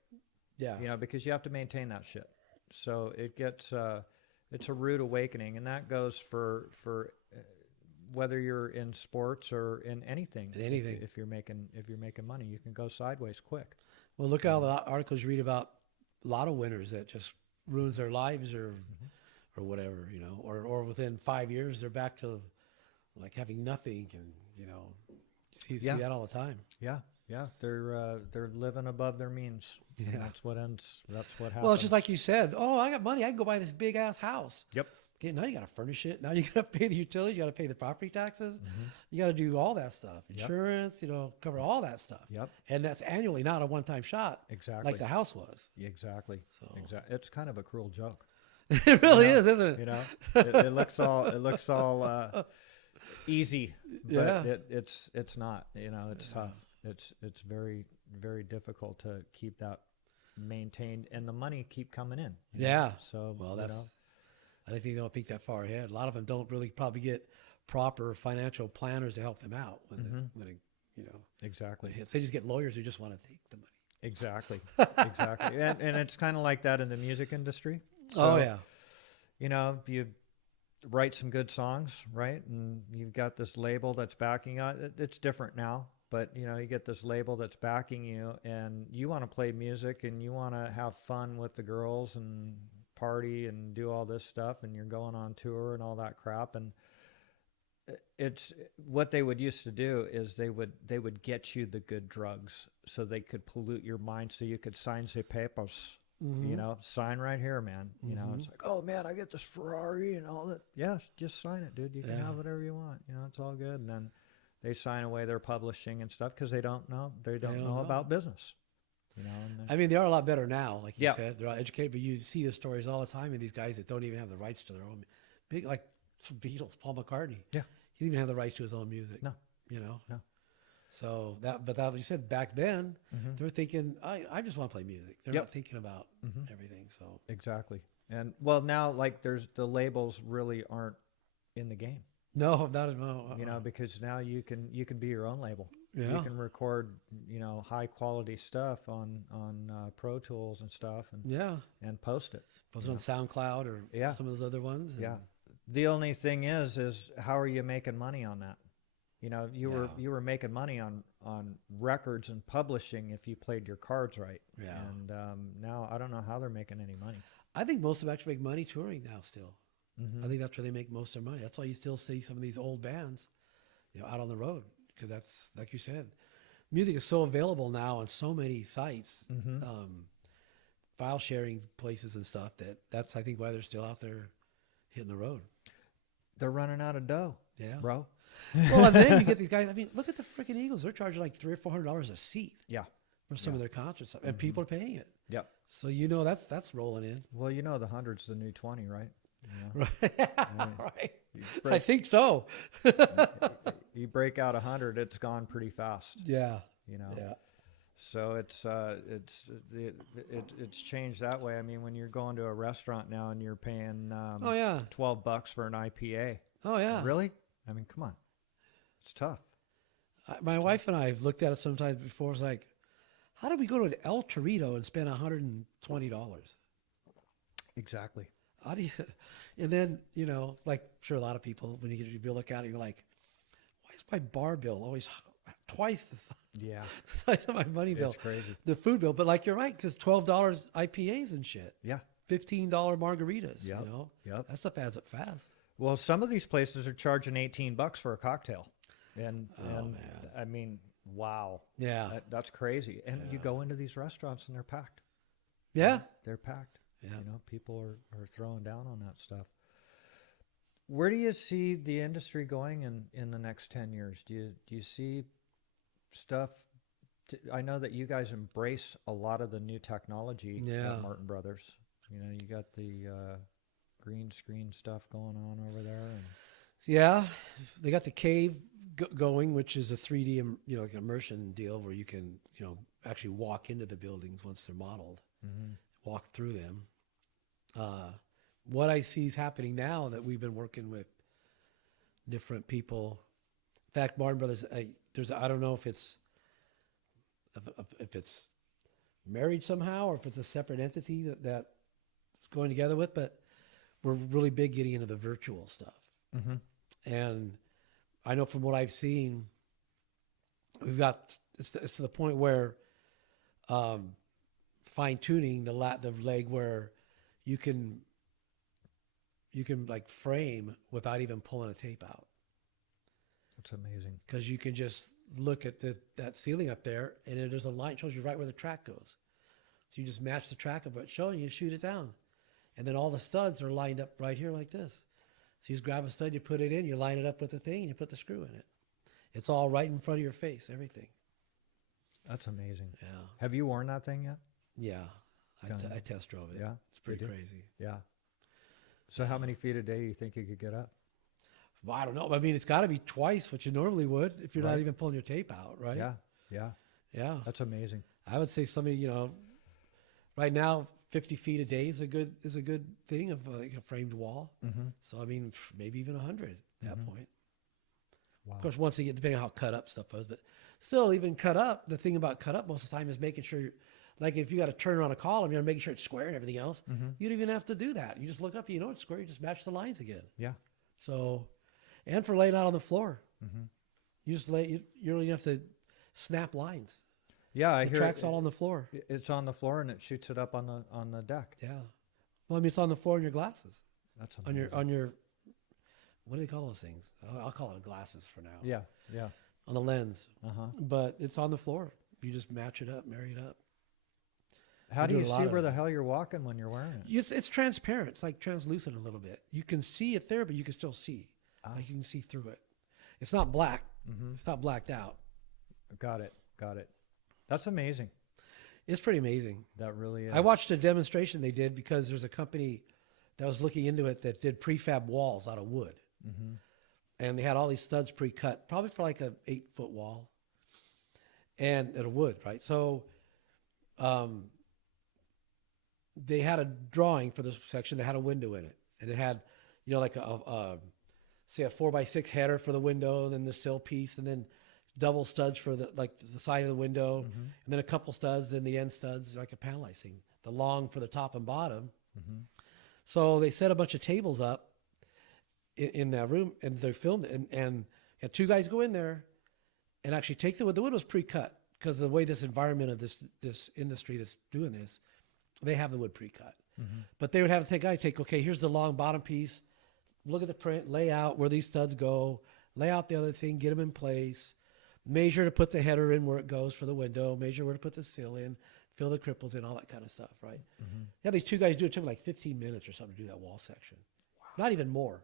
Yeah. you know, because you have to maintain that shit. So it gets it's a rude awakening, and that goes for whether you're in sports or in anything. In anything. If you're making money, you can go sideways quick. Well, look at all the articles you read about lotto winners that just ruins their lives or whatever, you know, or within 5 years they're back to like having nothing, and you know, see Yeah. that all the time. Yeah, yeah, they're living above their means. And Yeah. that's what ends. That's what happens. Well, it's just like you said. Oh, I got money. I can go buy this big ass house. Yep. Okay, now you got to furnish it. Now you got to pay the utilities. You got to pay the property taxes. You got to do all that stuff. Yep. Insurance, you know, cover all that stuff. Yep. And that's annually, not a one-time shot. Exactly. Like the house was. Exactly. So. Exactly. It's kind of a cruel joke. It really You know? is, isn't it? You know, it looks all easy, but Yeah. it's not. You know, it's tough. It's very very difficult to keep that maintained, and the money keep coming in. You know? Yeah. So Well, you that's. know, I think they don't think that far ahead. A lot of them don't really probably get proper financial planners to help them out when it, you know, exactly. when it hits. They just get lawyers who just want to take the money. Exactly. Exactly. And it's kind of like that in the music industry. Oh So, yeah. You know, you write some good songs, right? And you've got this label that's backing you. It's different now, but you know, you get this label that's backing you, and you want to play music and you want to have fun with the girls and party and do all this stuff, and you're going on tour and all that crap. And it's what they would used to do is they would get you the good drugs so they could pollute your mind so you could sign the papers. You know, sign right here, man. You know, it's like, oh man, I get this Ferrari and all that. Yeah, just sign it, dude. You can have whatever you want. You know, it's all good. And then they sign away their publishing and stuff because they don't know about business. You know, and I mean, they are a lot better now, like you Yeah. said. They're all educated, but you see the stories all the time of these guys that don't even have the rights to their own. Big, like Beatles, Paul McCartney. Yeah. He didn't even have the rights to his own music. No. You know? No. So but that, like you said, back then, they're thinking, I just want to play music. They're Yep. not thinking about everything. So, exactly. And well, now like there's the labels really aren't in the game. no, not as well. You know, because now you can be your own label. Yeah. You can record, you know, high quality stuff on Pro Tools and stuff, and post it. Post it on SoundCloud or Yeah. some of those other ones. Yeah. The only thing is how are you making money on that? You know, you were making money on records and publishing if you played your cards right. Yeah. And now I don't know how they're making any money. I think most of them actually make money touring now still. I think that's where they make most of their money. That's why you still see some of these old bands, you know, out on the road. Because that's, like you said, music is so available now on so many sites, file sharing places and stuff, that's, I think, why they're still out there hitting the road. They're running out of dough, bro. Well, and then you get these guys. I mean, look at the freaking Eagles. They're charging like $300 or $400 a seat Yeah. for some of their concerts, and people are paying it. Yep. So you know that's rolling in. Well, you know the 100's the new 20, right? You know? Right. Right. break- I think so. You break out 100, it's gone pretty fast. Yeah. You know. Yeah. So it's changed that way. I mean, when you're going to a restaurant now and you're paying Oh yeah. $12 for an IPA. Oh yeah. Really? I mean, come on. It's tough. My wife and I have looked at it sometimes before. It's like, how do we go to an El Torito and spend $120? Exactly. How do you? And then, you know, like, sure, a lot of people, when you get your bill, look at it, you're like, why is my bar bill always twice Yeah. the size of my money bill? It's crazy. The food bill. But like, you're right, because $12 IPAs and shit. Yeah. $15 margaritas. Yep. You know, Yep. that stuff adds up fast. Well, some of these places are charging $18 for a cocktail. And Man. I mean, wow. Yeah. That's crazy. And you go into these restaurants and they're packed. Yeah. They're packed. Yeah. You know, people are throwing down on that stuff. Where do you see the industry going in the next 10 years? Do you see stuff? I know that you guys embrace a lot of the new technology Yeah. at Martin Brothers. You know, you got the green screen stuff going on over there. And Yeah, they got the cave going, which is a 3D, like immersion deal where you can, actually walk into the buildings once they're modeled, walk through them. What I see is happening now that we've been working with different people. In fact, Martin Brothers, I don't know if it's married somehow or if it's a separate entity that's going together with, but we're really big getting into the virtual stuff. And I know from what I've seen, we've got it's to the point where fine tuning the leg where you can like frame without even pulling a tape out. That's amazing. Because you can just look at that ceiling up there, and there's a line that shows you right where the track goes. So you just match the track of what's showing you, shoot it down, and then all the studs are lined up right here like this. So you just grab a stud, you put it in, you line it up with the thing, and you put the screw in it. It's all right in front of your face, everything. That's amazing. Yeah. Have you worn that thing yet? Yeah. I test drove it. Yeah. It's pretty crazy. Yeah. So how many feet a day do you think you could get up? Well, I don't know. I mean, it's got to be twice what you normally would if you're not Right. even pulling your tape out, right? Yeah. Yeah. Yeah. That's amazing. I would say somebody, right now, 50 feet a day is a good thing of like a framed wall. So I mean, maybe even 100 at that point. Wow. Of course, once again, depending on how cut up stuff is, but still, even cut up. The thing about cut up most of the time is making sure, like if you got to turn on a column, you're making sure it's square and everything else. You don't even have to do that. You just look up, it's square. You just match the lines again. Yeah. So, and for laying out on the floor, you just you don't even have to snap lines. Yeah, I The hear track's all on the floor. It's on the floor and it shoots it up on the deck. Yeah. Well, I mean, it's on the floor in your glasses. That's amazing. On your what do they call those things? I'll call it glasses for now. Yeah. Yeah. On the lens. Uh-huh. But it's on the floor. You just match it up, marry it up. How do you see where the hell you're walking when you're wearing it? It's transparent. It's like translucent a little bit. You can see it there, but you can still see. Like you can see through it. It's not black. It's not blacked out. Got it. That's amazing. It's pretty amazing. That really is. I watched a demonstration they did because there's a company that was looking into it that did prefab walls out of wood. And they had all these studs pre-cut, probably for like a 8-foot wall. And out of wood, right? So they had a drawing for this section that had a window in it. And it had, like say a 4x6 header for the window, and then the sill piece, and then double studs for the side of the window, and then a couple studs, then the end studs, like a paneling, the long for the top and bottom. So they set a bunch of tables up in that room, and they filmed it, and had two guys go in there and actually take the wood was pre-cut because of the way this environment of this industry that's doing this, they have the wood pre-cut. But they would have to take, okay, here's the long bottom piece, look at the print, lay out where these studs go, lay out the other thing, get them in place, measure to put the header in where it goes for the window, measure where to put the sill in, fill the cripples in, all that kind of stuff, right? Yeah, these two guys do it. It took like 15 minutes or something to do that wall section. Wow. Not even more.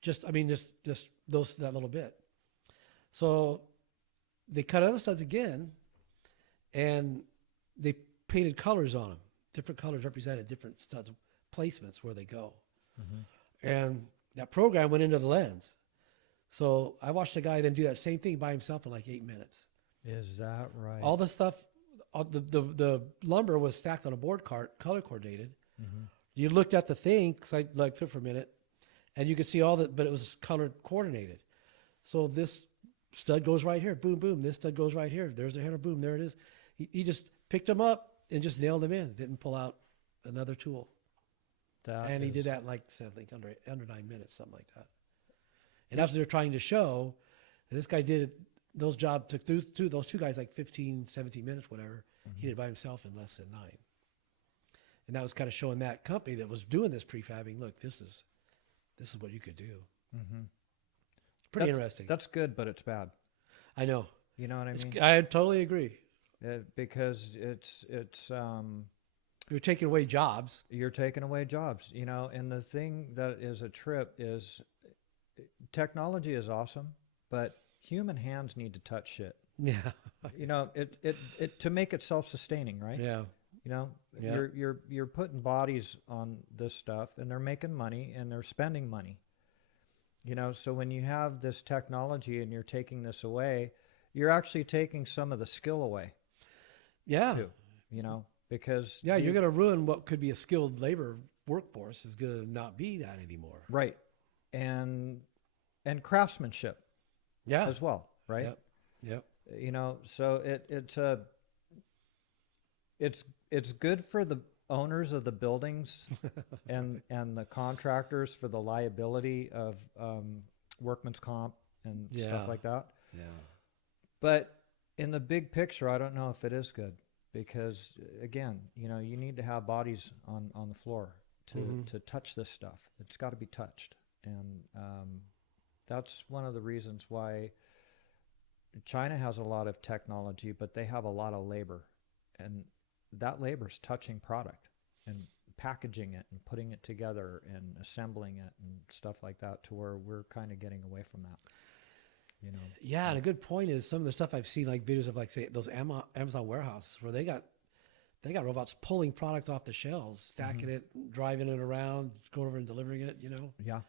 Just that little bit. So they cut other studs again, and they painted colors on them. Different colors represented different studs placements where they go. And that program went into the lens. So I watched the guy then do that same thing by himself in like 8 minutes. Is that right? All the stuff, the lumber was stacked on a board cart, color coordinated. You looked at the thing, because I looked for a minute, and you could see all that, but it was color coordinated. So this stud goes right here, boom, boom. This stud goes right here. There's the header, boom, there it is. He just picked them up and just nailed them in. Didn't pull out another tool. And he did that in like, I think under 9 minutes, something like that. And that's what they're trying to show. And this guy did those jobs, took those two guys like 15, 17 minutes, whatever. He did it by himself in less than 9. And that was kind of showing that company that was doing this prefabbing, look, this is what you could do. Pretty interesting. That's good, but it's bad. I know. You know what I mean? I totally agree. Because it's You're taking away jobs. You're taking away jobs, and the thing that is a trip is technology is awesome, but human hands need to touch shit. Yeah. You know, it to make it self-sustaining, right? Yeah. You know, Yeah. you're putting bodies on this stuff, and they're making money and they're spending money. You know, so when you have this technology and you're taking this away, you're actually taking some of the skill away Yeah. too. You know, because Yeah. You're going to ruin what could be a skilled labor workforce is going to not be that anymore. right, and craftsmanship Yeah. as well, right? Yep. Yep. You know, so it's good for the owners of the buildings and the contractors for the liability of workman's comp and Yeah. stuff like that. Yeah. But in the big picture, I don't know if it is good because again, you know, you need to have bodies on the floor to touch this stuff. It's got to be touched, and that's one of the reasons why China has a lot of technology, but they have a lot of labor, and that labor is touching product and packaging it and putting it together and assembling it and stuff like that, to where we're kind of getting away from that. You know. Yeah, and a good point is some of the stuff I've seen, like videos of, like, say, those Amazon warehouses where they got robots pulling product off the shelves, stacking it, driving it around, going over and delivering it. You know. Yeah.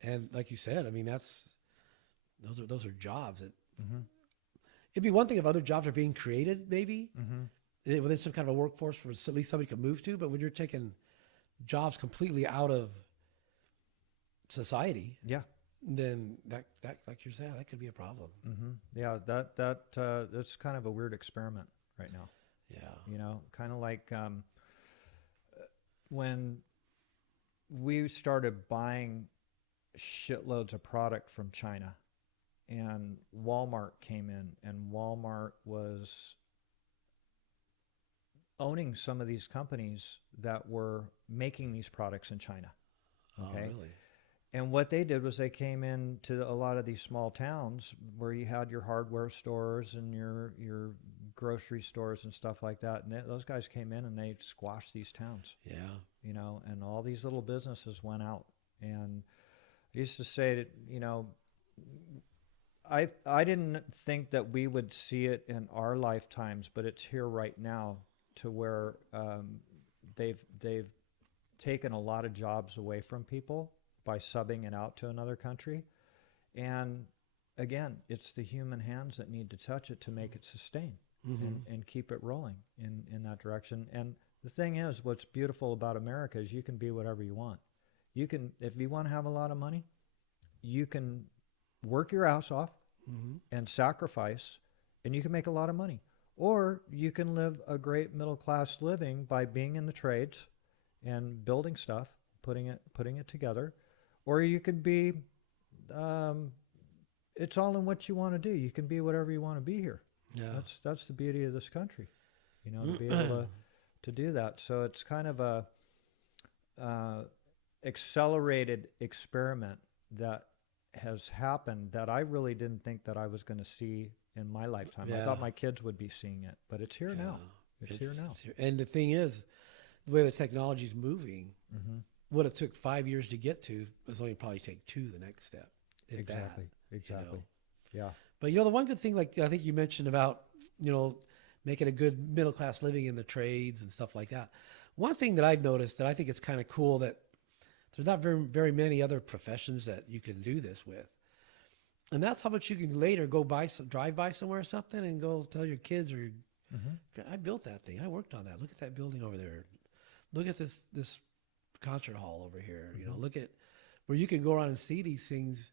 And like you said, I mean, those are jobs that Mm-hmm. it'd be one thing if other jobs are being created, maybe Mm-hmm. within some kind of a workforce where at least somebody can move to. But when you're taking jobs completely out of society, Yeah. then that like you're saying, that could be a problem. Mm-hmm. Yeah. That's kind of a weird experiment right now. Yeah. You know, kind of like when we started buying shitloads of product from China, and Walmart came in, and Walmart was owning some of these companies that were making these products in China. Okay. Oh, really? And what they did was they came into a lot of these small towns where you had your hardware stores and your grocery stores and stuff like that. And those guys came in and they squashed these towns. Yeah. You know, and all these little businesses went out. And I used to say that, you know, I didn't think that we would see it in our lifetimes, but it's here right now, to where they've taken a lot of jobs away from people by subbing it out to another country. And again, it's the human hands that need to touch it to make it sustain and keep it rolling in that direction. And the thing is, what's beautiful about America is you can be whatever you want. You can, if you want to have a lot of money, you can work your ass off and sacrifice, and you can make a lot of money. Or you can live a great middle class living by being in the trades and building stuff, putting it together. Or you could be, it's all in what you want to do. You can be whatever you want to be here. Yeah. That's the beauty of this country, you know, to be able to do that. So it's kind of a accelerated experiment that has happened that I really didn't think that I was going to see in my lifetime. I thought my kids would be seeing it, but it's here now. It's here now. And the thing is, the way the technology is moving, what it took 5 years to get to is only probably take 2 the next step. Exactly. You know? Yeah. But, you know, the one good thing, like I think you mentioned about, you know, making a good middle class living in the trades and stuff like that. One thing that I've noticed that I think it's kind of cool, that there's not very many other professions that you can do this with. And that's how much you can later go drive by somewhere or something and go tell your kids, or I built that thing. I worked on that. Look at that building over there. Look at this concert hall over here. You know, look at where you can go around and see these things,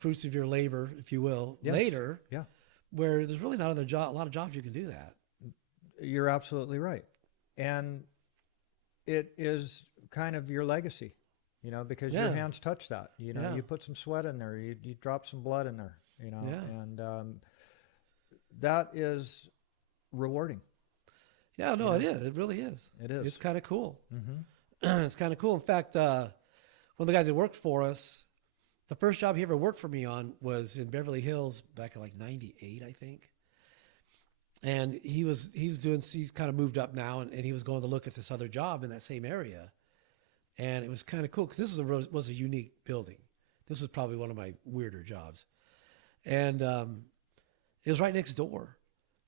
fruits of your labor, if you will, later. Yeah. Where there's really not a lot of jobs you can do that. You're absolutely right. And it is kind of your legacy, you know, because your hands touch that. You know, you put some sweat in there, you drop some blood in there, you know, and that is rewarding. Yeah, no, it is. It really is. It is. It's kind of cool. It's kind of cool. In fact, one of the guys that worked for us, the first job he ever worked for me on was in Beverly Hills back in like '98, I think. And he's kind of moved up now, and he was going to look at this other job in that same area. And it was kind of cool because this was a unique building. This was probably one of my weirder jobs. And it was right next door.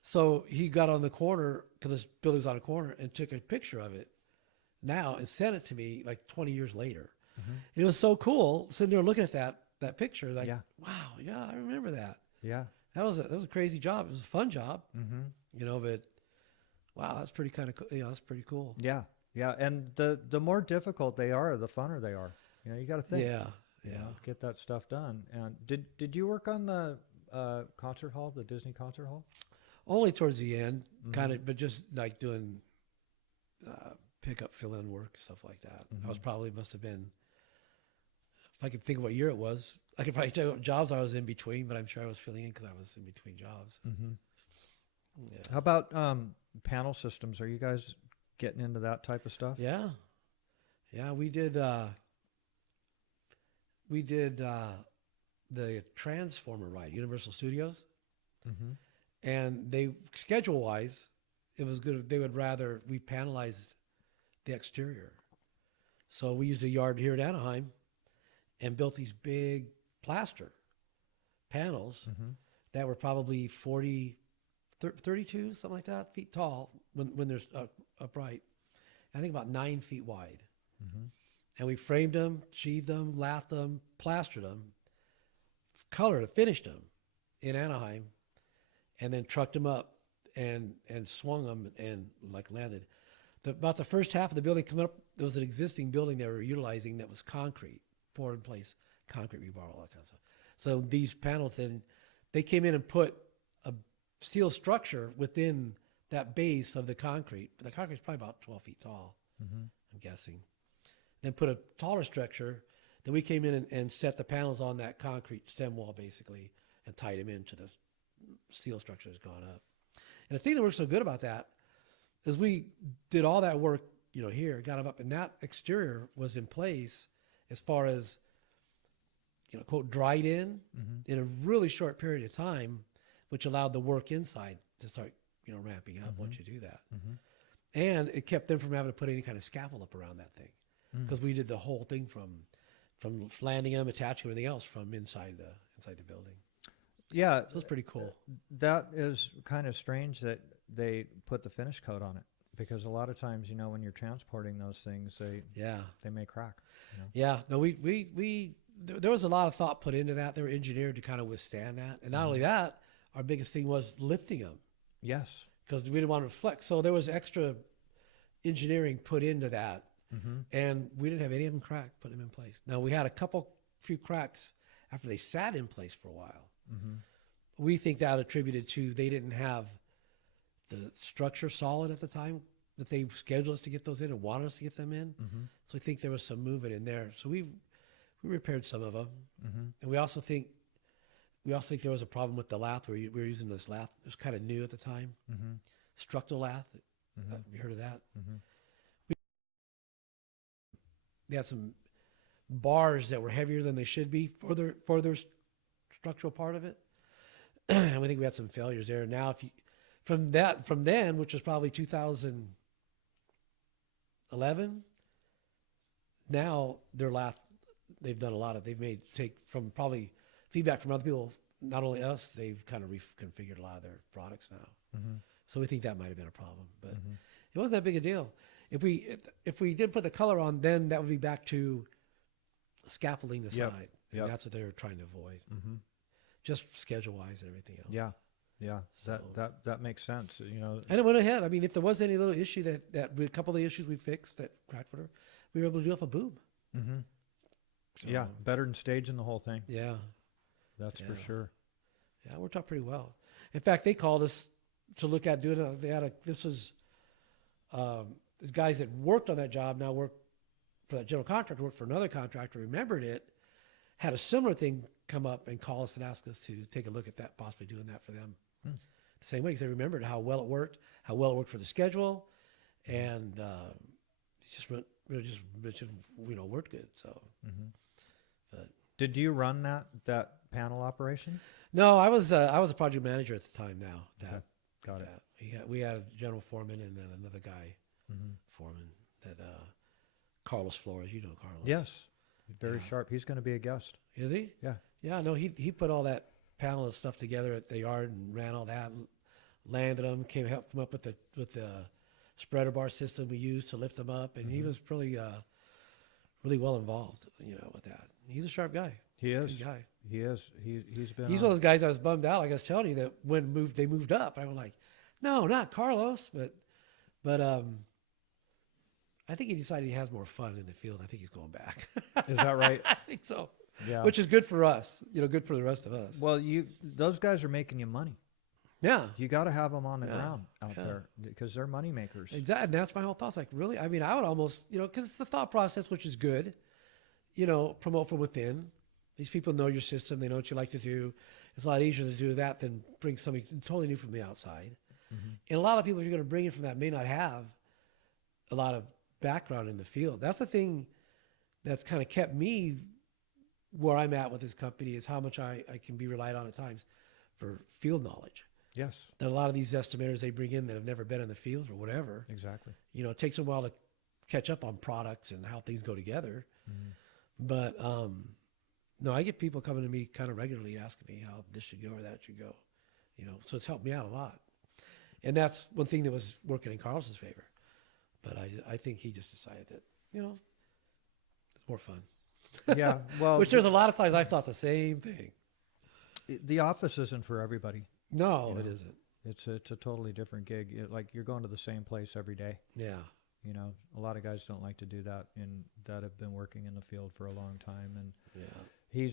So he got on the corner, because this building was on a corner, and took a picture of it now and sent it to me like 20 years later. And it was so cool sitting there looking at that picture, like, Yeah. wow, yeah, I remember that. Yeah. That was a crazy job. It was a fun job, you know, but wow, that's pretty kind of, that's pretty cool. Yeah. Yeah. And the more difficult they are, the funner they are. You know, you got to think. Yeah. you Yeah. know, get that stuff done. And did you work on the concert hall, the Disney concert hall? Only towards the end, kind of, but just like doing pickup, fill-in work, stuff like that. I was probably must have been, if I could think of what year it was, I could probably tell you what jobs I was in between, but I'm sure I was filling in because I was in between jobs. Yeah. How about panel systems? Are you guys getting into that type of stuff? Yeah. Yeah, we did the Transformer ride, Universal Studios. And they, schedule-wise, it was good. They would rather we panelized the exterior. So we used a yard here in Anaheim and built these big plaster panels that were probably 32, something like that, feet tall when they're upright. I think about 9 feet wide. And we framed them, sheathed them, lathed them, plastered them, colored them, finished them in Anaheim, and then trucked them up and swung them and like landed. About the first half of the building coming up, there was an existing building they were utilizing that was concrete, poured in place, concrete rebar, all that kind of stuff. So these panels, then they came in and put a steel structure within that base of the concrete. But the concrete is probably about 12 feet tall, I'm guessing. Then put a taller structure. Then we came in and set the panels on that concrete stem wall, basically, and tied them into the steel structure that's gone up. And the thing that works so good about that is we did all that work, here, got them up, and that exterior was in place as far as, quote, dried in a really short period of time, which allowed the work inside to start, ramping up once you do that. And it kept them from having to put any kind of scaffold up around that thing, because we did the whole thing from landing them, attaching everything else from inside the building. Yeah. So it's pretty cool. That is kind of strange that they put the finish coat on it, because a lot of times, when you're transporting those things, they may crack. Yeah. No, there was a lot of thought put into that. They were engineered to kind of withstand that. And not only that, our biggest thing was lifting them, Yes. because we didn't want to flex. So there was extra engineering put into that. And we didn't have any of them cracked, put them in place. Now, we had few cracks after they sat in place for a while. We think that attributed to they didn't have the structure solid at the time that they scheduled us to get those in and wanted us to get them in. So we think there was some movement in there. So we repaired some of them. And we also think there was a problem with the lath. We were using this lath. It was kind of new at the time. Structural lath. Have you heard of that? They had some bars that were heavier than they should be for their structural part of it. And we think we had some failures there. Now, from then, which was probably 2011, now their lath, they've done a lot of, take from probably feedback from other people, not only us, they've kind of reconfigured a lot of their products now. So we think that might have been a problem, but it wasn't that big a deal. If we did put the color on, then that would be back to scaffolding the side. And that's what they were trying to avoid. Just schedule-wise and everything else. Yeah. So, that makes sense. And it went ahead. I mean, if there was any little issue that a couple of the issues we fixed that cracked, whatever, we were able to do off a boom. So, Yeah, better than staging the whole thing. Yeah. That's for sure. Yeah, it worked out pretty well. In fact, they called us to look at doing these guys that worked on that job now work for that general contractor, worked for another contractor, remembered it, had a similar thing come up and call us and ask us to take a look at that, possibly doing that for them. The same way, because they remembered how well it worked for the schedule, and it just worked good. So, but Did you run that panel operation? no, I was a project manager at the time. Now Got it. we had a general foreman and then another guy foreman that Carlos Flores. You know Carlos. Yes. Very Yeah. sharp. He's going to be a guest. Is he? Yeah. Yeah, no, he put all that panel and stuff together at the yard and ran all that, and landed them, helped him up with the spreader bar system we used to lift them up, and he was really really well involved, with that. He's a sharp guy. He is. Good guy. He is. He's been. He's one of those guys I was bummed out. Like I was telling you that when they moved up, I was like, no, not Carlos, but I think he decided he has more fun in the field. I think he's going back. Is that right? I think so. Yeah. Which is good for us, good for the rest of us. Well, those guys are making you money. Yeah. You got to have them on the Yeah. ground out Yeah. there because they're money makers. Exactly. And that's my whole thoughts. Like, really? I mean, I would almost, because it's the thought process, which is good, promote from within. These people know your system. They know what you like to do. It's a lot easier to do that than bring something totally new from the outside. And a lot of people, if you're going to bring in from that, may not have a lot of background in the field. That's the thing that's kind of kept me where I'm at with this company, is how much I can be relied on at times for field knowledge. Yes, That a lot of these estimators they bring in that have never been in the field or whatever, exactly. it takes them a while to catch up on products and how things go together. But no, I get people coming to me kind of regularly asking me how this should go or that should go, so it's helped me out a lot. And that's one thing that was working in Carlos's favor. But I think he just decided that, it's more fun. Yeah, well, Which there's a lot of times I thought the same thing. the office isn't for everybody. No, it isn't. It's a totally different gig. Like you're going to the same place every day. Yeah. A lot of guys don't like to do that, and that have been working in the field for a long time. And Yeah.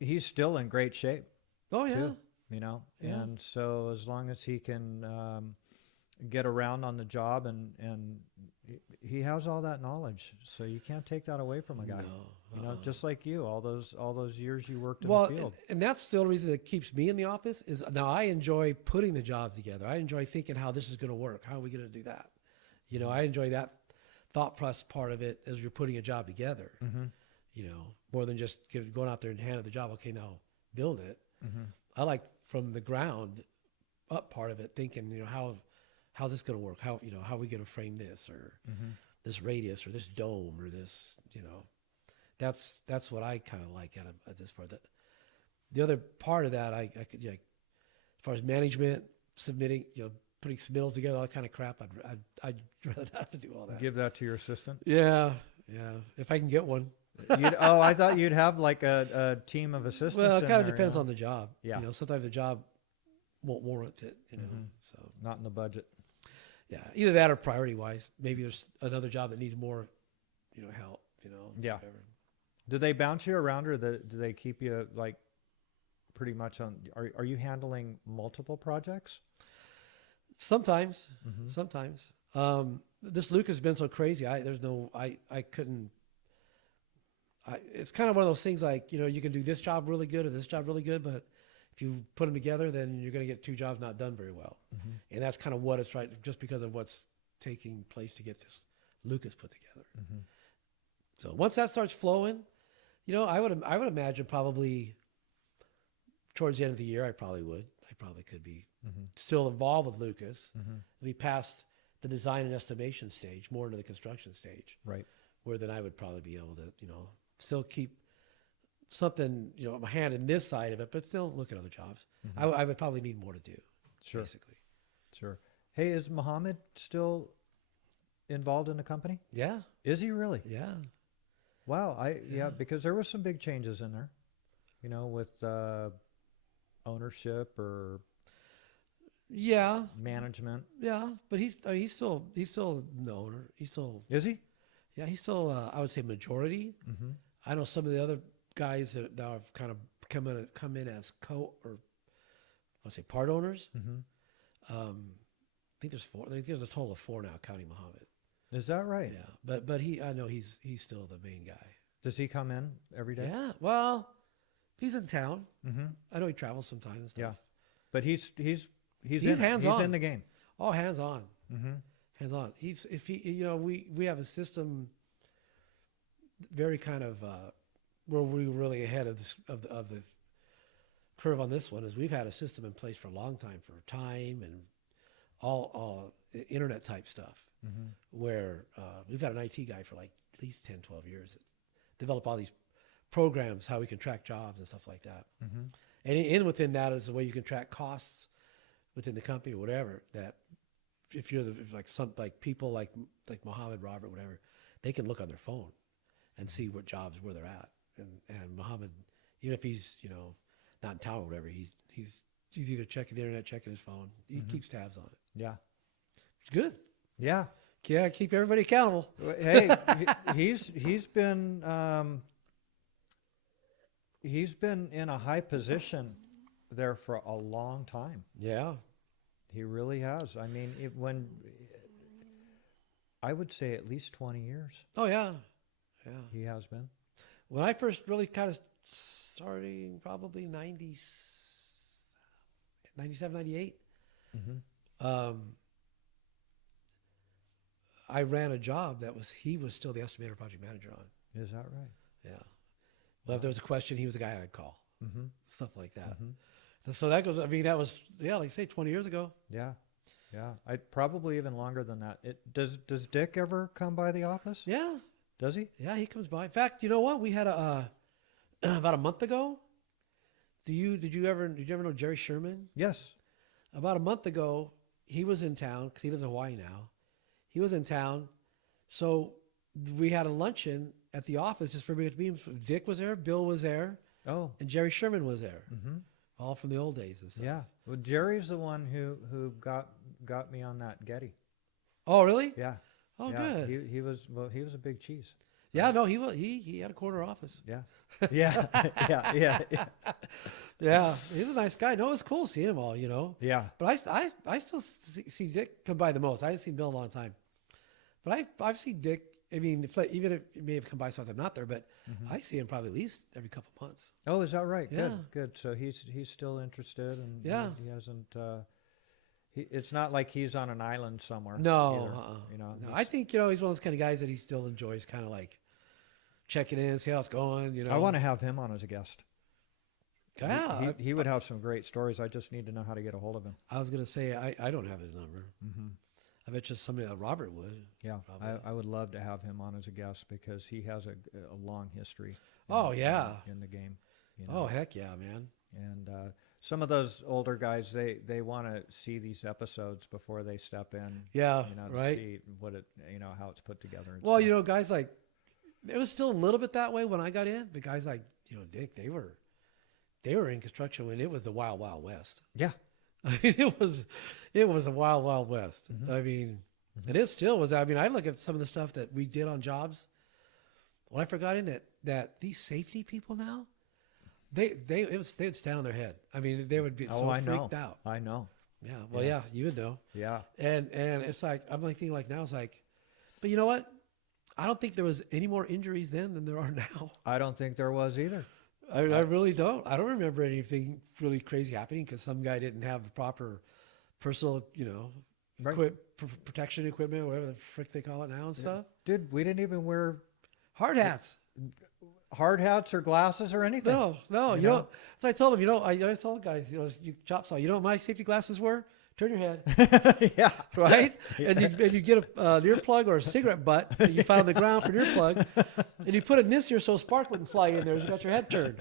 he's still in great shape. Oh, yeah. Too, Yeah. And so as long as he can get around on the job and he has all that knowledge, so you can't take that away from a guy. No. Just like you, all those years you worked in Well, the field. and that's still the reason that keeps me in the office is now I enjoy putting the job together. I enjoy thinking how this is going to work. How are we going to do that? I enjoy that thought process part of it as you're putting a job together. More than just going out there and handing the job. Okay, now build it. I like from the ground up part of it, thinking, how's this going to work? How are we going to frame this or this radius or this dome or this, that's what I kind of like at this part. The other part of that, I could, as far as management, submitting, putting submittals together, all that kind of crap, I'd rather not have to do all that. Give that to your assistant. Yeah. If I can get one. I thought you'd have like a team of assistants. Well, it in kind of there, depends on the job. Yeah. Sometimes the job won't warrant it, so. Not in the budget. Yeah, either that or priority-wise. Maybe there's another job that needs more, help, Yeah. whatever. Do they bounce you around, or do they keep you like pretty much on? Are you handling multiple projects? Sometimes. This Luke has been so crazy. I couldn't. It's kind of one of those things like, you can do this job really good or this job really good, but if you put them together, then you're going to get two jobs not done very well. And that's kind of what it's right, just because of what's taking place to get this Lucas put together. So once that starts flowing, I would imagine probably towards the end of the year, I probably could be still involved with Lucas. Be past the design and estimation stage, more into the construction stage. Right. Where then I would probably be able to, still keep something, my hand in this side of it, but still look at other jobs. I would probably need more to do. Sure. Basically. Sure. Hey, is Mohammed still involved in the company? Yeah. Is he really? Yeah. Wow. Because there were some big changes in there, with ownership or Yeah. management. Yeah. But he's still the owner. He's still, Is he? yeah, he's still, I would say majority. I know some of the other guys that now have kind of come in as part owners. I think there's 4. I think there's a total of 4 now, counting Muhammad. Is that right? Yeah, but I know he's still the main guy. Does he come in every day? Yeah, well, he's in town. I know he travels sometimes and stuff. Yeah, but he's He's in it. hands-on. He's in the game. Oh, hands on. Hands on. We have a system very kind of where we're really ahead of the curve on this one. Is we've had a system in place for a long time for time and all internet type stuff, where we've had an IT guy for like at least 10, 12 years develop all these programs, how we can track jobs and stuff like that. Mm-hmm. And in within that is the way you can track costs within the company or whatever. That if you're like people like Mohammed, Robert, whatever, they can look on their phone and see what jobs where they're at. And Mohammed, even if he's not in town or whatever, he's either checking the internet, checking his phone. He keeps tabs on it. Yeah. It's good. Yeah. Yeah, keep everybody accountable. Hey, he's been in a high position there for a long time. Yeah. He really has. I mean, I would say at least 20 years. Oh yeah. Yeah. He has been. When I first really kind of starting probably 97, 98, Mm-hmm. I ran a job he was still the estimator project manager on. Is that right? Yeah. Well, if there was a question, he was the guy I'd call. Mm-hmm. Stuff like that. Mm-hmm. And so that goes, I mean, that was, like I say, 20 years ago. Yeah. Yeah. I probably even longer than that. Does Dick ever come by the office? Yeah. Does he? Yeah, he comes by. In fact, you know what? We had about a month ago. Did you ever know Jerry Sherman? Yes. About a month ago, he was in town because he lives in Hawaii now. He was in town, so we had a luncheon at the office just for everybody to meet. Dick was there, Bill was there, Oh. and Jerry Sherman was there, Mm-hmm. all from the old days and stuff. Yeah. Well, Jerry's the one who got me on that Getty. Oh, really? Yeah. Oh, Yeah. good. He was a big cheese. Yeah, no, he had a corner office. Yeah. Yeah. Yeah. Yeah, he's a nice guy. No, it's cool seeing him all, Yeah. But I still see Dick come by the most. I haven't seen Bill in a long time, but I've seen Dick. I mean, even if he may have come by sometimes I'm not there, but I see him probably at least every couple months. Oh, is that right? Yeah. Good. So he's still interested, and Yeah. he hasn't. It's not like he's on an island somewhere. No, either, no. he's- I think he's one of those kind of guys that he still enjoys, kind of like checking in, see how it's going. I want to have him on as a guest. Yeah, He would have some great stories. I just need to know how to get a hold of him. I was gonna say I don't have his number. Mm-hmm. I bet you somebody Robert would. Yeah, Probably. I would love to have him on as a guest because he has a long history. Oh, yeah. in the game. Oh heck yeah, man. And some of those older guys, they want to see these episodes before they step in. Yeah, To right. see what how it's put together. And Well, stuff. guys like it was still a little bit that way when I got in, but guys like Dick, they were in construction when it was the wild west. Yeah. I mean, it was a wild west. Mm-hmm. I mean, and it still was. I mean, I look at some of the stuff that we did on jobs. When I forgot in that these safety people now, they'd stand on their head. I mean, they would be so I freaked know. out. I know. Yeah. Well, yeah, you would know. Yeah. And it's like I'm like thinking like now it's like, but you know what? I don't think there was any more injuries then than there are now. I don't think there was either. I really don't. I don't remember anything really crazy happening because some guy didn't have the proper personal, Right. protection equipment, whatever the frick they call it now and stuff. Dude, we didn't even wear Hard hats. hard hats or glasses or anything. No. You You know? know, so I told him, I always told guys, you chop saw. You know what my safety glasses were? Turn your head, Yeah. right? And you get an earplug or a cigarette butt that you found on the ground for an earplug, and you put it in this here so a spark wouldn't fly in there as you got your head turned.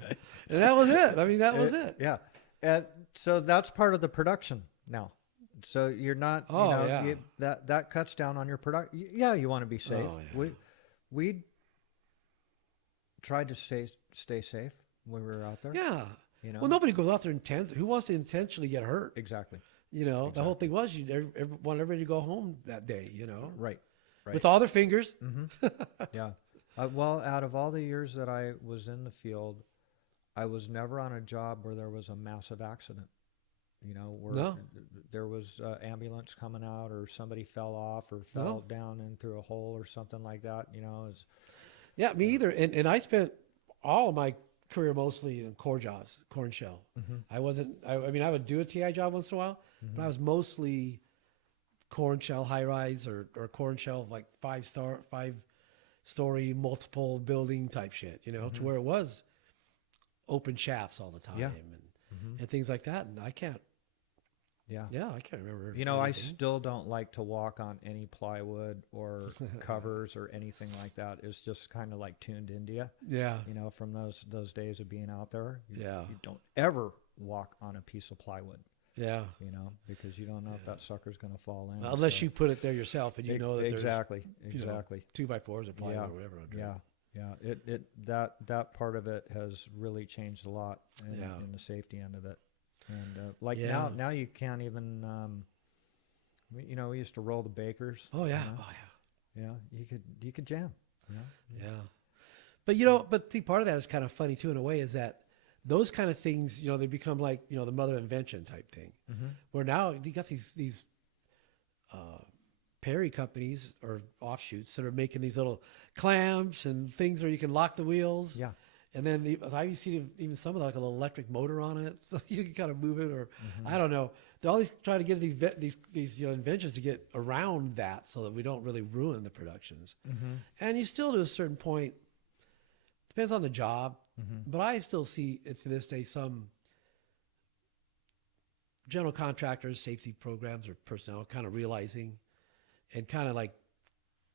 And that was it. I mean, that was it. Yeah. And so that's part of the production now. So you're not, Yeah. that cuts down on your production. Yeah, you want to be safe. Oh, yeah. We tried to stay safe when we were out there. Yeah. Well, nobody goes out there who wants to intentionally get hurt? Exactly. The whole thing was you want everybody to go home that day, Right. with all their fingers. Mm-hmm. Yeah. Well, out of all the years that I was in the field, I was never on a job where there was a massive accident. Where No. there was ambulance coming out or somebody fell off or fell down in through a hole or something like that. Yeah, me either. And I spent all of my career mostly in core jobs, core and shell. Mm-hmm. I mean, I would do a TI job once in a while, but I was mostly core and shell high rise or core and shell like 5-story multiple building type shit, to where it was open shafts all the time Yeah. and things like that. And Yeah. Yeah, I can't remember. You know, I anything. still don't like to walk on any plywood or covers or anything like that. It's just kind of like tuned India, Yeah. you know, from those days of being out there. Yeah. You don't ever walk on a piece of plywood, Yeah. you know, because you don't know if that sucker's going to fall in. Well, unless so. you put it there yourself and you know that Exactly, there's, you know, exactly. 2x4s or plywood Yeah. or whatever. Under Yeah. it. Yeah, that part of it has really changed a lot in, Yeah. in the safety end of it, and like Yeah. now you can't even, you know, we used to roll the bakers. Oh yeah. You know? Oh yeah. Yeah, you could jam. You know? Yeah. But you know, but see, part of that is kind of funny too in a way is that those kind of things, you know, they become like, you know, the mother invention type thing. Mm-hmm. Where now you got these Perry companies or offshoots that are making these little clamps and things where you can lock the wheels. Yeah. And then I've seen even some of like a little electric motor on it, so you can kind of move it, or Mm-hmm. I don't know. They're always trying to get these you know, inventions to get around that so that we don't really ruin the productions. Mm-hmm. And you still, to a certain point, depends on the job, Mm-hmm. but I still see it to this day some general contractors, safety programs, or personnel kind of realizing and kind of like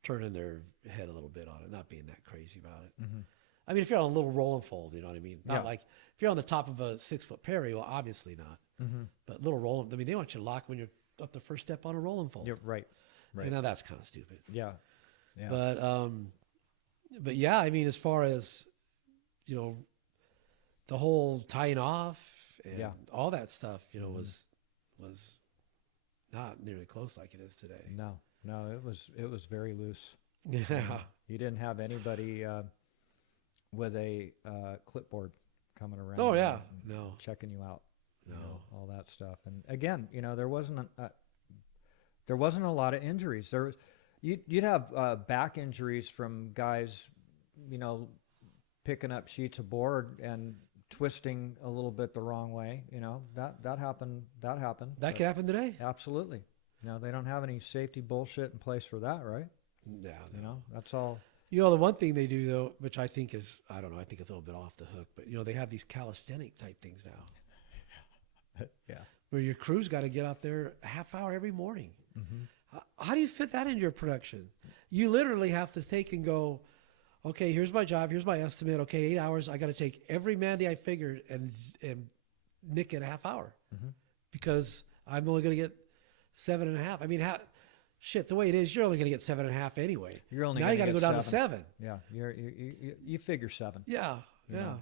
turning their head a little bit on it, not being that crazy about it. Mm-hmm. I mean, if you're on a little roll and fold, you know what I mean? Not Yeah. like if you're on the top of a 6-foot Perry, well, obviously not. Mm-hmm. But little roll, I mean, they want you to lock when you're up the first step on a roll and fold. You're right. Right. You know, that's kind of stupid. Yeah. Yeah. But yeah, I mean, as far as, you know, the whole tying off and Yeah. all that stuff, you know, Mhm. was not nearly close like it is today. No, it was very loose. Yeah. You didn't have anybody with a clipboard coming around. Oh yeah. and No. checking you out. You No. know, all that stuff. And again, you know, there wasn't a lot of injuries. There was, you'd have back injuries from guys, you know, picking up sheets of board and twisting a little bit the wrong way. You know, that happened. That happened. That but could happen today. absolutely. You know, they don't have any safety bullshit in place for that, right? Yeah. You know, that's all. You know, the one thing they do though, which I think is, I don't know, I think it's a little bit off the hook, but you know, they have these calisthenic type things now Yeah. where your crew's got to get out there a half hour every morning. Mm-hmm. How do you fit that into your production? You literally have to take and go, okay, here's my job, here's my estimate. Okay, 8 hours. I got to take every Mandy I figured and nick it a half hour Mm-hmm. because I'm only going to get 7.5. I mean, shit, the way it is, you're only going to get 7.5 anyway. You're only Now gonna you got to get go down to 7. Yeah, you figure 7. Yeah, you yeah. know?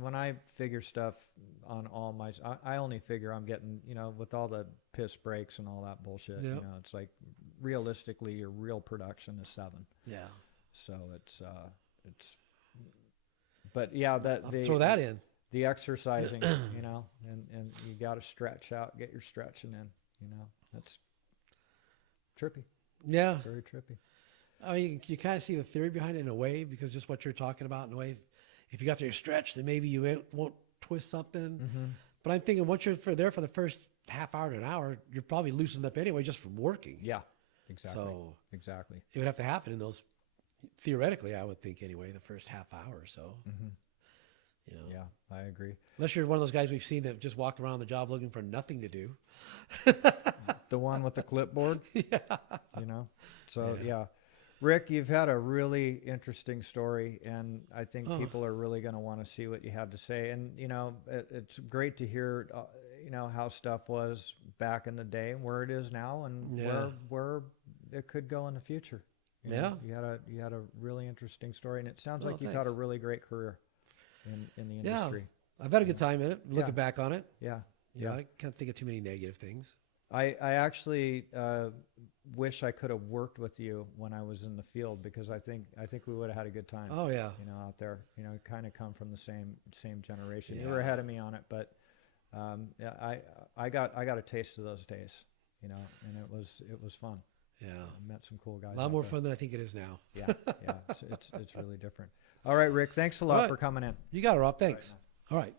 When I figure stuff on all my, I only figure I'm getting, you know, with all the piss breaks and all that bullshit. Yep. You know, it's like realistically your real production is 7. Yeah. So it's, but yeah, I'll throw that in. the exercising, you know, and you got to stretch out, get your stretching in, you know, that's trippy, Yeah. very trippy. I mean, you kind of see the theory behind it in a way because just what you're talking about in a way, if you got there stretch, then maybe you won't twist something. Mm-hmm. But I'm thinking once you're there for the first half hour to an hour, you're probably loosened up anyway just from working. Yeah, exactly. So Exactly. it would have to happen in those, theoretically, I would think anyway, the first half hour or so. Mm-hmm. You know, Yeah, I agree. unless you're one of those guys we've seen that just walk around the job looking for nothing to do. The one with the clipboard, Yeah. you know? So, Yeah. yeah. Rick, you've had a really interesting story, and I think Oh. people are really going to want to see what you had to say. And, you know, it's great to hear, you know, how stuff was back in the day and where it is now and Yeah. where it could go in the future. You know, you had a really interesting story, and it sounds Well, like you've had a thanks. really great career in the Yeah. industry. I've had a good time in it, looking Yeah. back on it. Yeah. You know, I can't think of too many negative things. I actually wish I could have worked with you when I was in the field, because I think we would have had a good time. Oh, yeah. You know, out there, you know, kind of come from the same generation. You Yeah. were ahead of me on it, but yeah, I got a taste of those days, you know, and it was fun. Yeah. I met some cool guys. A lot out more there. fun than I think it is now. Yeah, yeah, it's really different. All right, Rick, thanks a lot All right. for coming in. You got it, Rob. Thanks. All right.